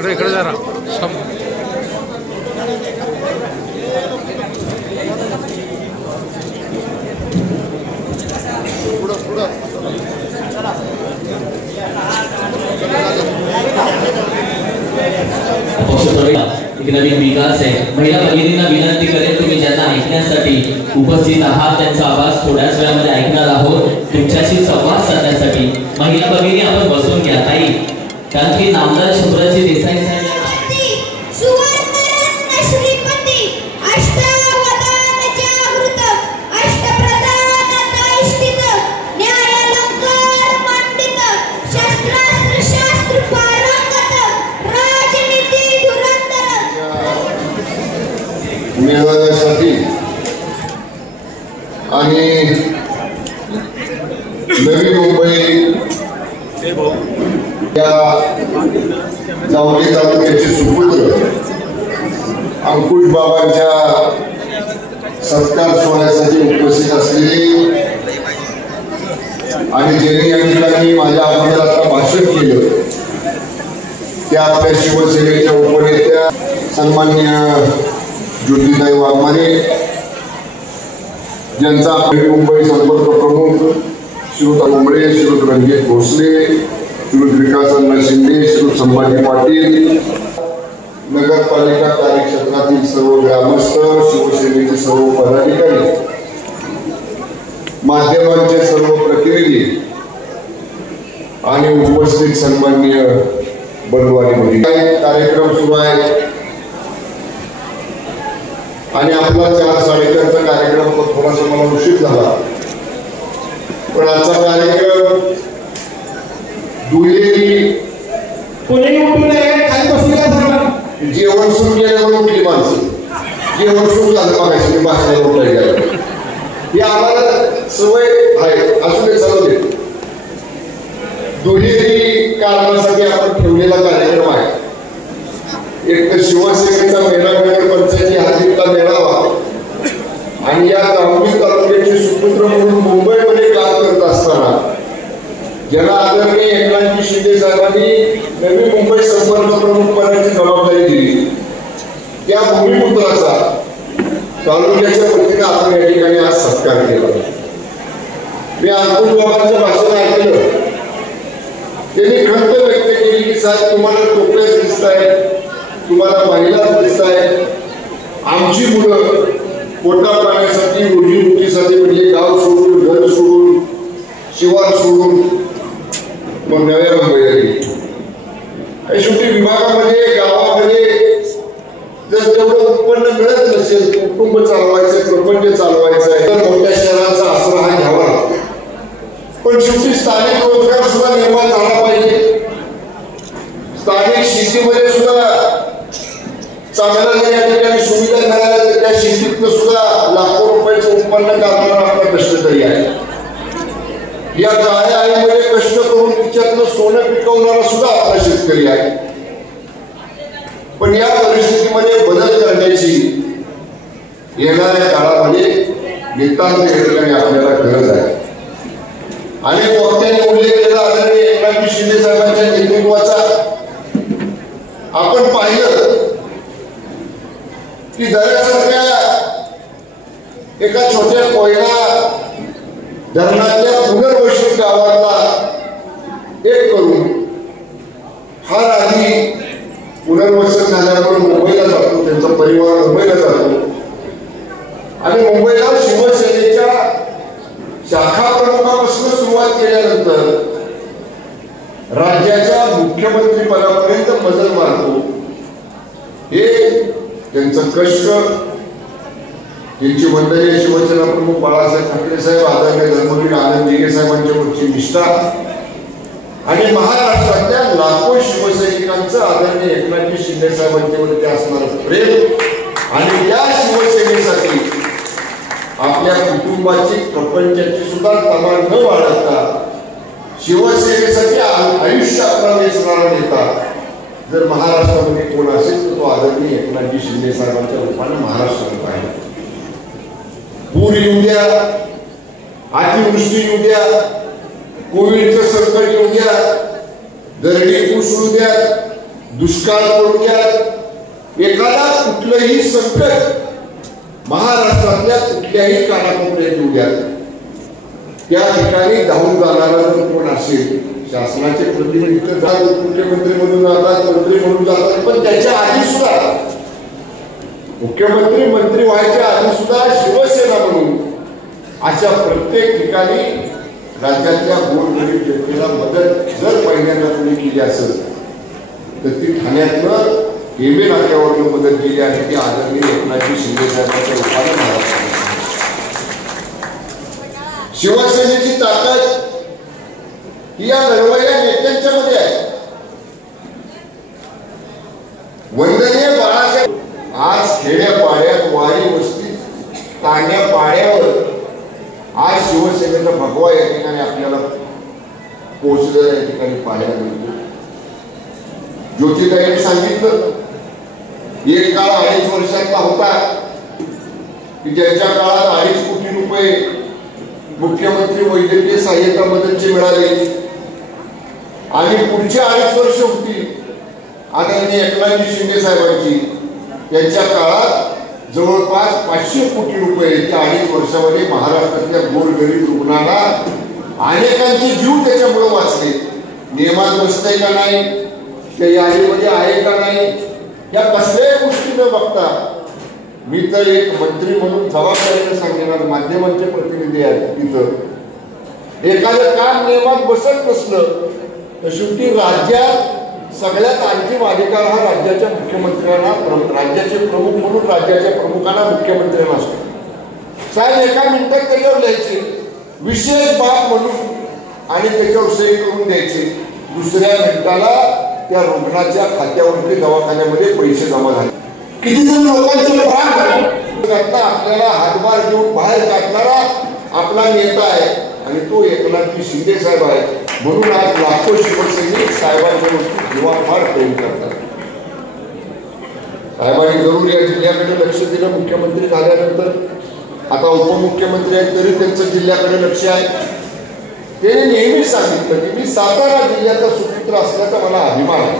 इकडे जरा पुढं एक नवीन विकास आहे. महिला भगिनींना विनंती करेन, तुम्ही ज्यांना ऐकण्यासाठी उपस्थित आहात त्यांचा आवाज थोड्याच वेळामध्ये ऐकणार आहोत. तुमच्याशी संवाद साधण्यासाठी महिला भगिनी आपण बसून घ्या ताई, कारण की नामदार शंभराजी देसाई साहेब मिळवण्यासाठी आणि नवी मुंबई या जावली तालुक्याचे सुपुत्र अंकुश बाबांच्या सत्कार सोहळ्यासाठी उपस्थित असलेले आणि ज्यांनी या ठिकाणी माझ्या अगोदर आता भाषण केलं त्या आपल्या शिवसेनेच्या उपनेत्या सन्माननीय ज्योतिताई वाघमारे, ज्यांचा नवी मुंबई संपर्क प्रमुख श्रीयुत कोंबडे, श्रीयुत रणजित भोसले, श्रीयुत विकास शिंदे, श्रीयुत संभाजी पाटील, नगरपालिका कार्यक्षेत्रातील सर्व ग्रामस्थ, शिवसेनेचे सर्व पदाधिकारी, माध्यमांचे सर्व प्रतिनिधी आणि उपस्थित सन्माननीय बंधू आणि कार्यक्रम सुरू आहे आणि आपला 4:30चा कार्यक्रम थोडासा मला उशीर झाला, पण आजचा कार्यक्रम दुहेरी जेवण सुरू केल्यावर उठली माणसं, जेवण सुरू झालं मागायचं मी भाषणाला उठायला गेलं, ही आम्हाला सवय आहे. असू दे चालू दे. दुहेरी कारणासाठी आपण ठेवलेला कार्यक्रम आहे. एक तर शिवसेनेचा मेळावा पंचायती हातीचा मेळावा आणि या जावली तालुक्याचे सुपुत्र म्हणून मुंबईमध्ये काम करत असताना ज्याला आदरणीय एकनाथजी शिंदे साहेबांनी नवी मुंबई संपर्क प्रमुख पदाची जबाबदारी दिली, त्या भूमिपुत्राचा तालुक्याच्या वतीने आपण या ठिकाणी आज सत्कार केला. मी अंकुश बाबांचं भाषण ऐकलं, त्यांनी खंत व्यक्त केली की साहेब तुम्हाला टोपल्याच दिसत आहेत, तुम्हाला महिलाच दिसत आहेत, आमची मुलं पोटा पाण्यासाठी रोजीरोटीसाठी म्हणजे गाव सोडून घर सोडून शिवार सोडून मग नव्या मुंबईला गेली. शेवटी विभागामध्ये गावामध्ये जर तेवढं उत्पन्न मिळत नसेल, कुटुंब चालवायचं प्रपंच चालवायचं आहे तर मोठ्या शहराचा आसरा हा घ्यावा लागतो. पण शेवटी स्थानिक रोजगार सुद्धा निर्माण झाला पाहिजे. स्थानिक शेतीमध्ये सुद्धा चांगल्या जर या ठिकाणी सुविधा मिळाल्या तर त्या शेतीतनं सुद्धा लाखो रुपयाचं उत्पन्न करणारा आपला कष्टकरी आहे. या गाया आईमध्ये कष्ट करून तिच्यातनं सोनं पिकवणारा सुद्धा आपला शेतकरी आहे. पण या परिस्थितीमध्ये बदल करण्याची येणाऱ्या काळामध्ये नितांत या ठिकाणी आपल्याला गरज आहे. अनेक वक्त्यांनी उल्लेख केला आदरणीय एकनाथजी शिंदे साहेबांच्या नेतृत्वाचा. आपण पाहिलं की दर्यासारख्या एका छोट्या कोयना धरणातल्या पुनर्वसित गावाला एक करून फार आधी पुनर्वसन झाल्यावर मुंबईला जातो, त्यांचा परिवार मुंबईला जातो आणि मुंबईला शिवसेनेच्या शाखा प्रमुखापासून सुरुवात केल्यानंतर राज्याच्या मुख्यमंत्री पदापर्यंत मजल मारतो. हे त्यांचं कष्ट, त्यांची मंडळी शिवसेना प्रमुख बाळासाहेब ठाकरे साहेब, आदरणीय धर्मवीर आनंद दिघे साहेबांच्यावरची निष्ठा आणि महाराष्ट्रातल्या लाखो शिवसैनिकांचं आदरणीय एकनाथजी शिंदे साहेबांच्यावरती असणारं प्रेम आणि त्या शिवसेनेसाठी आपल्या कुटुंबाची प्रपंचाची सुद्धा तमा न बाळगता शिवसेनेसाठी आयुष्य आपला वेचणारा नेता जर महाराष्ट्रामध्ये कोण असेल तर तो आदरणीय एकनाथजी शिंदे साहेबांच्या रूपाने महाराष्ट्रात आहे. पूर येऊ द्या, अतिवृष्टी येऊ द्या, कोविडचं संकट येऊ द्या, दरडी कोसळू द्या, दुष्काळ पडू द्या, एखादा कुठलंही संकट महाराष्ट्रातल्या कुठल्याही कानाकोपऱ्यात येऊ द्या, त्या ठिकाणी धावून जाणारा जर कोण असेल, शासनाचे प्रतिनिधी तर जातात, मुख्यमंत्री म्हणून जातात, मंत्री म्हणून जातात, पण त्याच्या आधी सुद्धा मुख्यमंत्री मंत्री व्हायच्या आधी सुद्धा शिवसेना म्हणून अशा प्रत्येक ठिकाणी राज्याच्या गोरगरीब जनतेला मदत जर पहिल्यांदा कोणी केली असेल तर ती ठाण्यातनं हेमे नाक्यावरनं मदत केली आहे. ती आदरणीय एकनाथजी शिंदे साहेबांच्या रूपाने महाराष्ट्रात. शिवसेनेची ताकद ही या लढवय्या नेत्यांच्या मध्ये आहे. वंदनीय बाळासाहेब आज खेड्यापाड्यात वारी वस्तीत ताण्या पाड्यावर आज शिवसेनेचा भगवा या ठिकाणी आपल्याला पोहोचलेला या ठिकाणी पाहायला मिळतो. ज्योतिताईंनी सांगितलं एक काळ 2.5 वर्षातला होता की ज्यांच्या काळात 2.5 कोटी रुपये मुख्यमंत्री वैद्यकीय सहाय्यता मदतचे मिळाले आणि पुढची 2.5 वर्ष होती आदरणीय एकनाथजी शिंदे साहेबांची. त्यांच्या काळात जवळपास 500 कोटी रुपये त्या 2.5 वर्षामध्ये महाराष्ट्रातल्या गोरगरीब रुग्णांना अनेकांचे जीव त्याच्यामुळे वाचले. नियमात बसतंय का नाही, त्या यादीमध्ये आहे का नाही, या कसल्याही गोष्टी न बघता मी तर एक मंत्री म्हणून जबाबदारीने सांगणार, माध्यमांचे प्रतिनिधी आहेत तिथं एखादं काम नियमात बसत नसलं तर शेवटी राज्यात सगळ्यात अंतिम अधिकार हा राज्याच्या मुख्यमंत्र्यांना, राज्याचे प्रमुख म्हणून राज्याच्या प्रमुखांना मुख्यमंत्र्यांना असतो. साहेब एका मिनिटात त्याच्यावर लिहायचे विशेष बाब म्हणून आणि त्याच्यावर सही करून द्यायचे. दुसऱ्या मिनिटाला त्या रुग्णाच्या खात्यावरती दवाखान्यामध्ये पैसे जमा झाले. किती जण लोकांचे प्राण आपल्याला हातभार देऊन बाहेर काढणारा आपला नेता आहे आणि तो एकनाथजी शिंदे साहेब आहे. म्हणून आज लाखो शिवसैनिक साहेबांच्या जीवाफार प्रेम करतात. साहेबांनी जरूर या जिल्ह्याकडे लक्ष दिलं. मुख्यमंत्री झाल्यानंतर आता उपमुख्यमंत्री आहेत तरी त्यांचं जिल्ह्याकडे लक्ष आहे. ते नेहमी सांगितलं की मी सातारा जिल्ह्याचा सुपुत्र असल्याचा मला अभिमान आहे.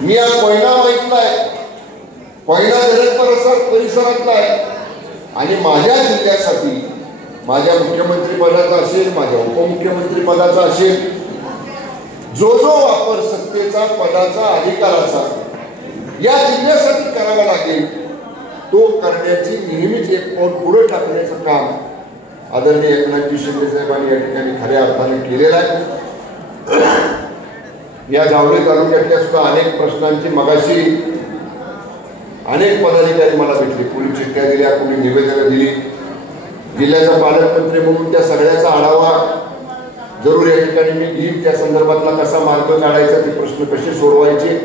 मी आज कोयना माहितला आहे, कोयना धरण परिसरातला आहे आणि माझ्या जिल्ह्यासाठी माझ्या मुख्यमंत्री पदाचा असेल, माझ्या उपमुख्यमंत्री पदाचा असेल, जो वापर सत्तेचा, पदाचा, अधिकाराचा या जिल्ह्यासाठी करावा लागेल तो करण्याची नेहमीच एक पाऊल पुढे टाकण्याचं काम आदरणीय एकनाथजी शिंदे साहेबांनी या ठिकाणी खऱ्या अर्थाने केलेलं आहे. या जावळी तालुक्यातल्या सुद्धा अनेक प्रश्नांची मगाशी अनेक पदाधिकारी मला भेटले, कोणी चिठ्ठ्या दिल्या, कोणी निवेदनं दिली. जिल्ह्याचा पालकमंत्री म्हणून त्या सगळ्याचा आढावा जरूर या ठिकाणी मी घेईन. त्या संदर्भातला कसा मार्ग काढायचा, ते प्रश्न कसे सोडवायचे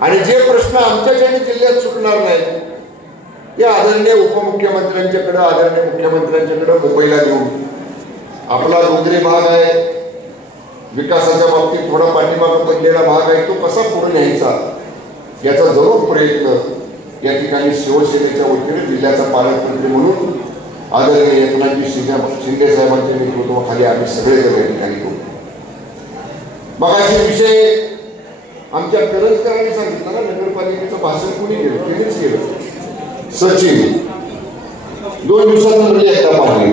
आणि जे प्रश्न आमच्याकडे जिल्ह्यात सुटणार नाहीत ते आदरणीय उपमुख्यमंत्र्यांच्याकडे, आदरणीय मुख्यमंत्र्यांच्याकडे मुंबईला देऊन आपला डोंगरी भाग आहे, विकासाच्या बाबतीत थोडा पाठीमागे पडलेला भाग आहे, तो कसा पुढे न्यायचा याचा जरूर प्रयत्न या ठिकाणी शिवसेनेच्या वतीने जिल्ह्याचा पालकमंत्री म्हणून आदरणीय एकनाथजी शिंदे साहेबांच्या नेतृत्वाखाली आम्ही सगळेजण या ठिकाणी करू. मगाशी विषय आमच्या करंजकरांनी सांगितलं ना, नगरपालिकेचं भाषण कोणी केलं? त्यांनीच केलं. सचिन 2 दिवसात म्हणजे एकदा पाणी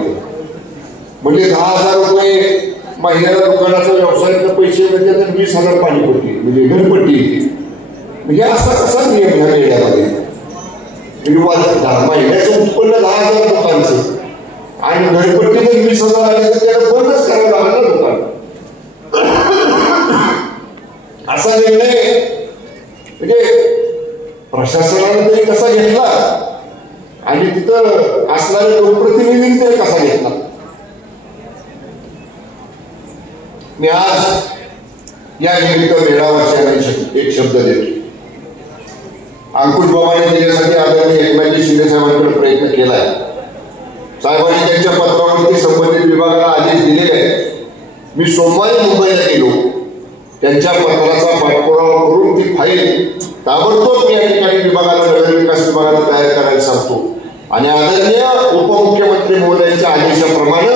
म्हणजे 10,000 रुपये महिन्याला दुकानाचा व्यवसायाचे पैसे म्हणजे 20,000 पाणीपट्टी म्हणजे घरपट्टी. म्हणजे असा कसा नियम ह्या वेळामध्ये महिन्याचं उत्पन्न 10,000 दुकानचं आणि घरपट्टी जर 20,000 आले तर त्याला बंदच करावं लागलं ना दुकान. असा निर्णय म्हणजे प्रशासनाने तरी कसा घेतला आणि तिथं असणाऱ्या लोकप्रतिनिधींनी तरी कसा घेतला. मी आज या निमित्त मेळाव्यासाठी एक शब्द देतो. अंकुश बाबांनी दिल्यासाठी आदरणीय एकनाथजी शिंदे साहेबांकडे प्रयत्न केलाय. साहेबांनी त्यांच्या पत्रावरती संबंधित विभागाला आदेश दिलेले आहेत. मी सोमवारी मुंबईला गेलो, त्यांच्या पत्राचा पाठपुरावा करून ती फाईल ताबडतोब या ठिकाणी विभागाला, नगर विकास विभागाला तयार करायला सांगतो आणि आदरणीय उपमुख्यमंत्री महोदयांच्या आदेशाप्रमाणे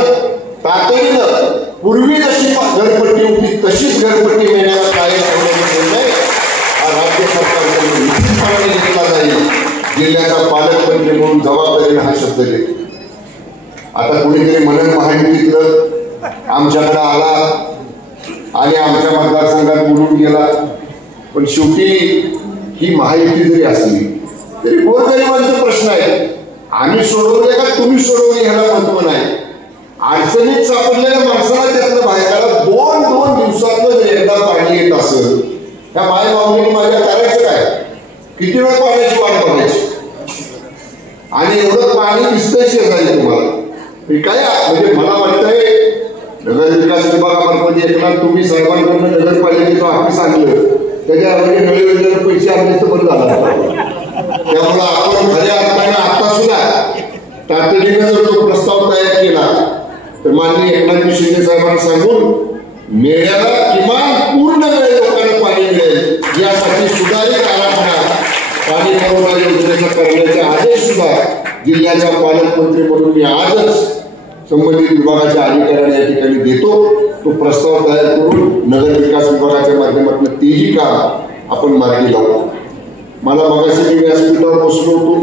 तातडीनं पूर्वी जशी घरपट्टी होती तशीच घरपट्टी मिळण्याला कायम ठेवण्याचा निर्णय हा राज्य सरकारकडून निश्चितपणे घेतला जाईल. जिल्ह्याचा पालकमंत्री म्हणून जबाबदारीने हा शब्द देतो. आता कोणीतरी म्हणत महायुतीतलं आमच्याकडे आला आणि आमच्या मतदारसंघात बोलून गेला, पण शेवटी ही महायुती जरी असली तरी गोरगरिबांचा प्रश्न आहे. आम्ही सोडवले का तुम्ही सोडवले ह्याला महत्व नाही. अडचणीत सापडलेल्या माणसाला त्यातलं बाहेर काढा. 2-2 दिवसातलं जर एकदा पाणी येत असेल त्या माय माऊलीने माझ्या करायचं काय? किती वेळ पाण्याची वाट बघायची? आणि एवढं पाणी दिसतंय शेजारी तुम्हाला काय? म्हणजे मला वाटतंय नगर विकास विभागामार्फत एकला तुम्ही साहेबांकडून नगरपालिकेचं ऑफिस आणलं, त्याच्यामध्ये नळ योजनेला पैसे आणले तर बरं झालं. त्यामुळे आपण खऱ्या अर्थाने आता सुद्धा तातडीनं जर तो प्रस्ताव तयार केला तर माननीय एकनाथ शिंदे साहेबांना सांगून मेळ्याला किमान पूर्ण वेळ लोकांना पाणी मिळेल यासाठी सुधारित आराखडा पाणी पुरवठा योजनेचा करण्याचे आदेश सुद्धा जिल्ह्याच्या पालकमंत्री म्हणून मी आजच संबंधित विभागाच्या अधिकाऱ्यांना या ठिकाणी देतो. तो प्रस्ताव तयार करून नगर विकास विभागाच्या माध्यमातून तेही काम आपण मार्गी लावू. मला मगाशी मी व्यासपीठावर बसलो होतो,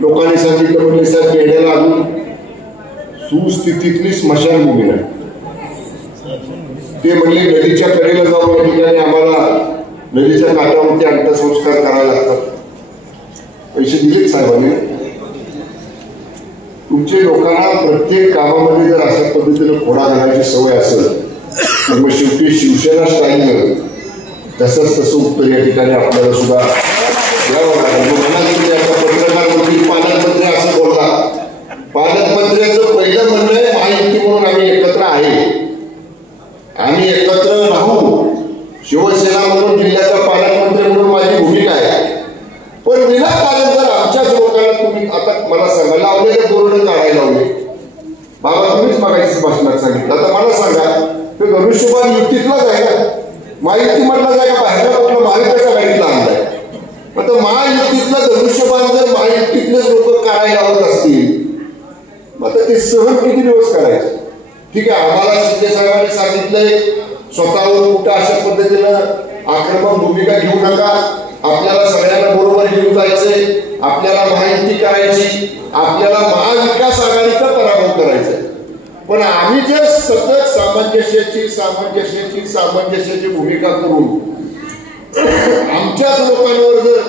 लोकांनी सांगितलं म्हणजे साहेब मेढ्याला अजून सुस्थितीतली स्मशानभूमी नाही. ते म्हणजे नदीच्या कडेला जाऊन या ठिकाणी आम्हाला नदीच्या काठावरती अंत्यसंस्कार करावे लागतात. पैसे दिलेच साहेबांनी. तुमच्या लोकांना प्रत्येक कामामध्ये जर अशा पद्धतीने खोडा घालायची सवय असेल तर मग शेवटी शिवसेना स्टाईल तसंच तसं उत्तर या ठिकाणी आपल्याला सुद्धा द्यावं लागेल. पत्रकारमंत्री पालकमंत्री असं बोलला. पालकमंत्र्यांचं पहिलं म्हणणं आहे महायुती म्हणून आम्ही एकत्र आहे, आम्ही एकत्र राहू. शिवसेना म्हणून जिल्ह्याचा पालकमंत्री म्हणून माझी भूमिका आहे. पण विनाकारण जर आमच्याच लोकांना तुम्ही आता मला सांगा लावलेले बोर्ड काढायला लावले, बाबा तुम्हीच मागायचं भाषणात सांगितलं. आता मला सांगा ते धनुष्यबाण युतीतलाच आहे का? महायुती म्हटलं जाय का बाहेरला कुठला महाविकासच्या गाडीतला आणलाय? मग महायुतीतला धनुष्यबाण जर महायुतीतलेच लोक काढायला लावत असतील मग ते सहन किती दिवस करायचे? ठीक आहे, आम्हाला शिंदे साहेबांनी सांगितलंय स्वतःहून कुठं अशा पद्धतीनं आक्रमक भूमिका घेऊ नका, आपल्याला सगळ्यांना बरोबर घेऊन जायचंय, आपल्याला महायुती करायची, आपल्याला महाविकास आघाडीचा पराभव करायचा. पण आम्ही जर सतत सामंजस्याची भूमिका करून आमच्याच लोकांवर जर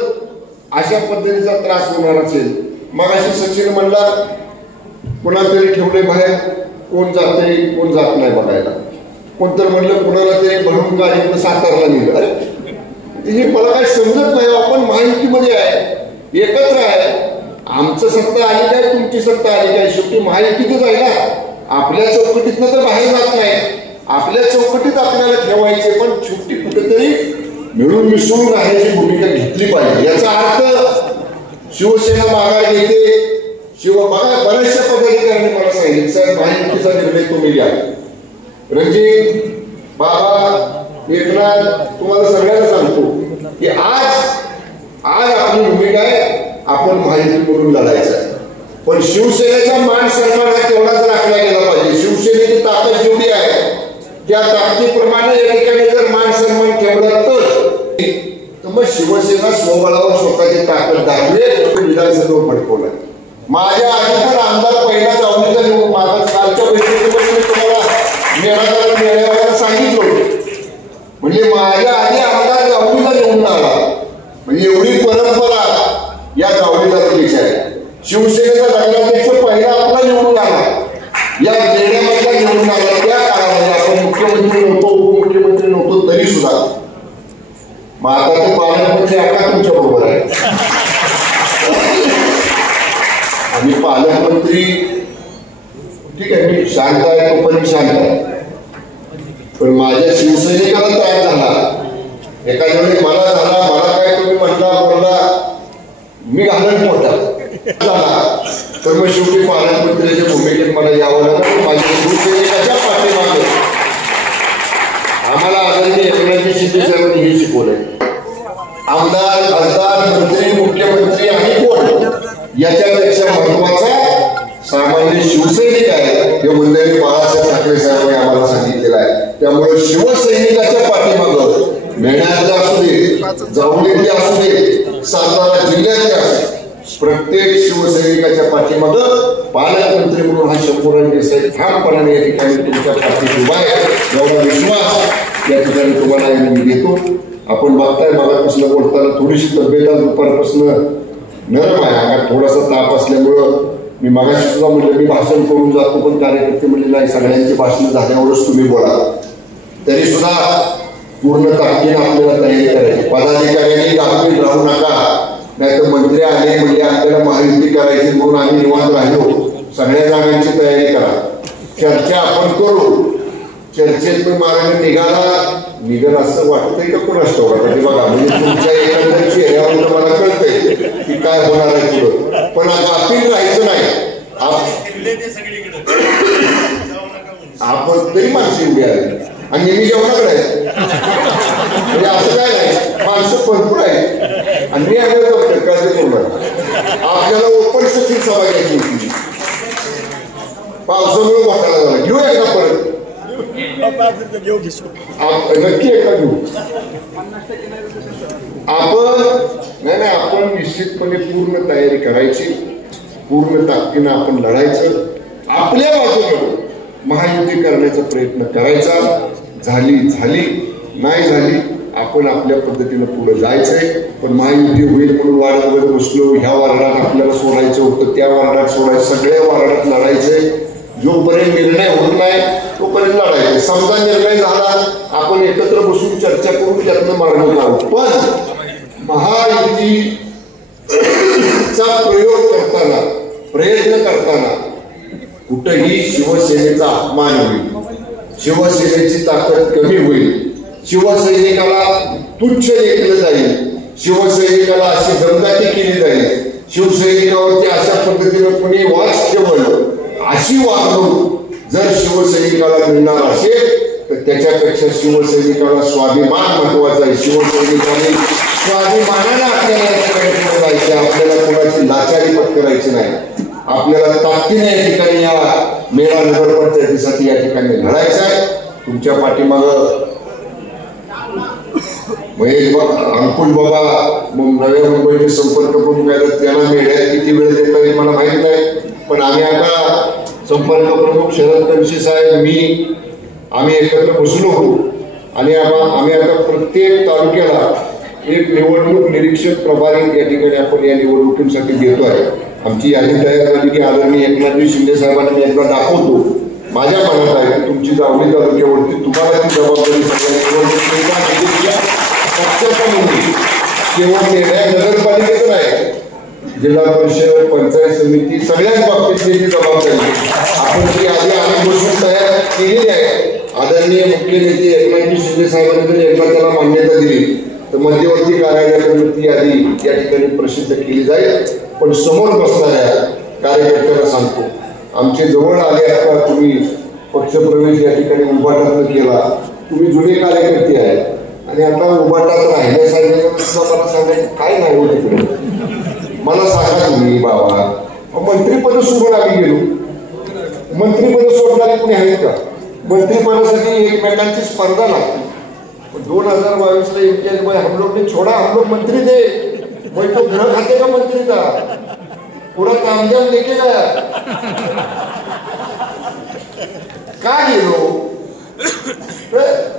अशा पद्धतीचा त्रास होणार असेल, मग अशी सचिन म्हणला कोणाला तरी ठेवले बाहेर, कोण जाते कोण जात नाही बघायला. कोणतर म्हणलं कोणाला तरी भरून गाडीतनं सातारला नेलं. अरे हे मला काही समजत नाही. आपण महायुतीमध्ये आहे, एकत्र आहे, आमचं सत्ता आली काय तुमची सत्ता आली काय, शेवटी महायुतीतच आहे ना. आपल्या चौकटीतनं तर बाहेर जात नाही, आपल्या चौकटीत आपल्याला ठेवायचे, पण शेवटी कुठेतरी मिळून मिसळून राहण्याची भूमिका घेतली पाहिजे. याचा अर्थ शिवसेना माघार घेते. बघा बऱ्याचशा पदाधिकाऱ्यांनी मला सांगितलं साहेब महायुतीचा निर्णय तुम्ही घ्या. रणजित बाबा एकनाथ तुम्हाला सगळ्यांना सांगतो की आज आपली भूमिका आहे आपण महायुती करून लढायचं आहे. पण शिवसेनेचा मान सन्मान हा तेवढाच राखला गेला पाहिजे. शिवसेनेची ताकद जेवढी आहे त्या ताकदीप्रमाणे या ठिकाणी जर मान सन्मान ठेवला तर मग शिवसेना स्वबळावर स्वतःची ताकद दाखवेल. विधानसभेवर भडकवलं. माझ्या आधी पण आमदार पहिला चावडीचा निवडून माझा कालच्या बैठकीमध्ये मी तुम्हाला मेळाव्याला सांगितलं होतं. म्हणजे माझ्या आधी आमदार चावडीचा निवडून आला. म्हणजे एवढी परंपरा या चावडी तालुक्याची आहे. शिवसेनेचा नगराध्यक्ष पहिला आपला निवडून आला, या जिल्ह्यामधला निवडून आला. त्या काळामध्ये आपण मुख्यमंत्री नव्हतो, उपमुख्यमंत्री नव्हतो तरी सुद्धा मग आता ते पालकमंत्री आता तुमच्या बरोबर आहे. आणि पालकमंत्री ठीक आहे मी शांत आहे, तो पण शांत आहे. पण माझ्या शिवसैनिकाला त्रास झाला एखाद्या वेळी मला झाला. मला काय तुम्ही म्हटला बोलला मी घालत मोठा झाला तर मग शेवटी पालकमंत्र्याच्या भूमिकेत मला यावं लागलं. माझ्या शिवसैनिकाच्या पाठीमागे आम्हाला आदरणीय एकनाथ शिंदे साहेबांनी हे शिकवलंय. आमदार खासदार मंत्री मुख्यमंत्री आणि कोण याच्यापेक्षा महत्वाचा सामान्य शिवसैनिक आहे हे मंडळी बाळासाहेब ठाकरे साहेबांनी आम्हाला सांगितलेलं आहे. त्यामुळे शिवसैनिकाच्या पाठीमागं मेळ्यातले असू दे, जावळीतले असू दे, सातारा जिल्ह्यातले असू प्रत्येक शिवसैनिकाच्या पाठीमागं पालकमंत्री म्हणून हा शंभूराज देसाई ठामपणाने या ठिकाणी तुमच्या पाठीशी उभा आहे, एवढा विश्वास या ठिकाणी तुम्हाला मी देतो. आपण बघताय मगापासून बोलताना थोडीशी तब्येत दुपारपासून नरम आहे, अंगात थोडासा ताप असल्यामुळं मी मगाशी सुद्धा म्हणलं मी भाषण करून जातो, पण कार्यकर्ते म्हणले नाही सगळ्यांची भाषण झाल्यावरच तुम्ही बोला. तरी सुद्धा पूर्ण ताकदीने आपल्याला तयारी करायची. पदाधिकाऱ्यांनी गाफील राहू नका, नाही तर मंत्री आले म्हणजे आपल्याला महायुती करायची म्हणून आम्ही निवांत राहिलो. सगळ्या जागांची तयारी करा, चर्चा आपण करू. चर्चेत मार्ग निघाल असं वाटतंय का कोण असतो बघा, म्हणजे तुमच्या एकंदर चेहऱ्यावर मला कळतंय की काय होणार आहे पुढं. पण गाफील राहायचं नाही. आपण तरी माणसं एवढी आली आणि नेहमी जेवणाकडे आहे, म्हणजे असं काय नाही, माणसं भरपूर आहे आणि मी आले काय बोलणार. आपल्याला ओपन सचिव सभा घ्यायची होती, पावसामुळे वाटायला झाला. घेऊया का परत नक्की एका घेऊ आपण. नाही आपण निश्चितपणे पूर्ण तयारी करायची, पूर्ण ताकदीनं आपण लढायचं, आपल्या बाजूने महायुती करण्याचा प्रयत्न करायचा. झाली नाही झाली आपण आपल्या पद्धतीनं पुढे जायचंय. पण महायुती होईल म्हणून वार्डावर बसलो, ह्या वार्डात आपल्याला सोडायचं होतं, त्या वार्डात सोडायचं, सगळ्या वार्डात लढायचंय. जोपर्यंत निर्णय होत नाही तोपर्यंत लढायचं. समजा निर्णय झाला आपण एकत्र बसून चर्चा करून त्यातनं मार्ग काढू. पण महायुतीचा प्रयत्न करताना कुठेही शिवसेनेचा अपमान होईल, शिवसेनेची ताकद कमी होईल, शिवसैनिकाला तुच्छ लेखलं जाईल, शिवसैनिकाला अशी दमदाटी केली जाईल, शिवसैनिकावरती अशा पद्धतीनं कोणी वाच ठेवलं, अशी वागणूक जर शिवसैनिकाला मिळणार असेल तर त्याच्यापेक्षा शिवसैनिकाला स्वाभिमान महत्वाचा आहे. शिवसैनिकांनी स्वाभिमानाने आपल्याला जायचे, आपल्याला कोणाची लाचारी पत्करायची नाही. आपल्याला ताकदीने या ठिकाणी या मेळा नगरपंचायतीसाठी या ठिकाणी लढायचं आहे. तुमच्या पाठीमागं महेश अंकुश बाबा नव्या मुंबईचे संपर्क प्रमुख आहेत, त्यांना मेळ्यात किती वेळ देता येईल मला माहित नाही. पण आम्ही आता संपर्क प्रमुख शरद कनशे साहेब मी आम्ही एकत्र बसलो होतो आणि आम्ही आता प्रत्येक तालुक्याला एक निवडणूक निरीक्षक प्रभारी या ठिकाणी आपण या निवडणुकीसाठी देतो आहे. आमची यादी तयार झाली की आदरणीय एकनाथजी शिंदे साहेबांना मी एकदा दाखवतो. माझ्या मनात आहे की तुमची जावली तालुक्यावरती तुम्हाला ती जबाबदारी केवळ निर्णय नगरपालिकेचं नाही, जिल्हा परिषद पंचायत समिती सगळ्याच बाबतीतली जबाबदारी आपण ती यादी आम्ही बसून तयार केलेली आहे. आदरणीय मुख्य नेते एकनाथजी शिंदे साहेबांनी जर एकदा त्याला मान्यता दिली तर मध्यवर्ती कार्यालयाकडून ती यादी या ठिकाणी प्रसिद्ध केली जाईल. पण समोर बसणाऱ्या कार्यकर्त्यांना सांगतो, आमचे जवळ आले आता तुम्ही पक्षप्रवेश या ठिकाणी उभाटातनं केला, तुम्ही जुने कार्यकर्ते आहेत आणि आता उभाटात राहिल्यासारखे सुद्धा मला सांगायचं काय नाही होत तिकडे. मला सांगा तुम्ही बाबा, मंत्रिपद सोडून आम्ही गेलो, मंत्रिपद सोडणारे कोणी आहेत का? मंत्रिपदासाठी एकमेकांची स्पर्धा लागते. 2022 इम्तियाज भाई हम लोग ने छोड़ा, हम लोग मंत्री थे, वही तो गृह खाते का मंत्री था, पूरा कामयाब लेके गया. का गेलो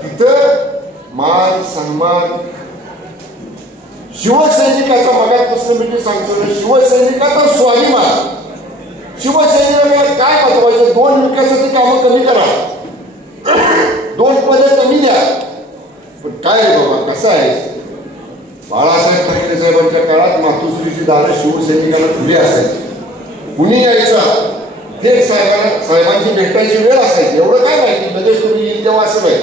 तिथं मान सन्मान शिवसैनिकाचा मगापासून मी सांगतो, शिवसैनिकाचा स्वाभिमान. शिवसैनिकाला काय महत्वाचं, 2 विकासाची कामं कमी करा, 2 पदे कमी द्या. पण काय बाबा कसं आहे, बाळासाहेब ठाकरे साहेबांच्या काळात मातोश्रीची दारं शिवसैनिकांना खुली असायची. कुणी यायचं ते साहेबांची भेटायची वेळ असायची. एवढं काय माहिती लगेच तुम्ही येईल तेव्हा असं नाही.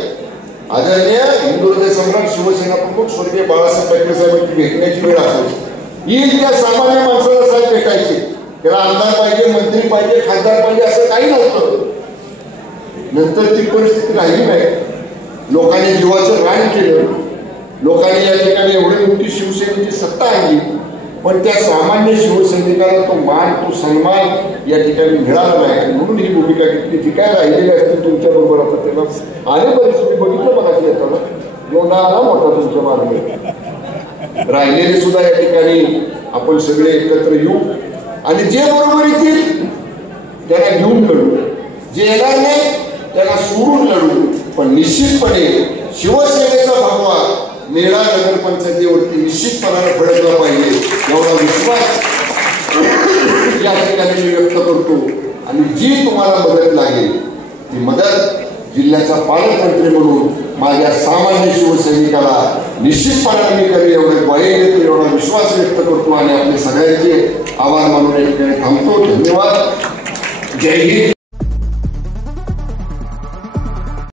आदरणीय हिंदू हृदय सम्राट शिवसेना प्रमुख स्वर्गीय बाळासाहेब ठाकरे साहेबांची भेटण्याची वेळ असायची. येईल त्या सामान्य माणसाला साहेब भेटायचे. त्याला आमदार पाहिजे, मंत्री पाहिजे, खासदार पाहिजे असं काही नव्हतं. नंतर ती परिस्थिती राहिली नाही. लोकांनी जीवाचं रान केलं, लोकांनी या ठिकाणी एवढी मोठी शिवसेनेची सत्ता आणली, पण त्या सामान्य शिवसैनिकाला तो मान तो सन्मान या ठिकाणी मिळाला नाही. आणि म्हणून ही भूमिका घेतली. जी काय राहिलेली असते तुमच्या बरोबर आता तेव्हा आले परिस्थिती बघितलं मला की येताना दोनदा आला मोठा तुमच्या मार्गे राहिलेले सुद्धा या ठिकाणी आपण सगळे एकत्र येऊ आणि जे बरोबर येतील त्याला घेऊन लढू, जे येणार नाही त्याला सोडून लढू. पण निश्चितपणे शिवसेनेचा भगवा मेळा नगरपंचायतीवरती निश्चितपणाने फडकला पाहिजे एवढा विश्वास या ठिकाणी मी व्यक्त करतो. आणि जी तुम्हाला मदत लागेल ती मदत जिल्ह्याचा पालकमंत्री म्हणून माझ्या सामान्य शिवसैनिकाला निश्चितपणे मी करेल एवढे ग्वाही देतो, एवढा विश्वास व्यक्त करतो आणि आपले सगळ्यांचे आभार मानून एक थांबतो. धन्यवाद. जय हिंद.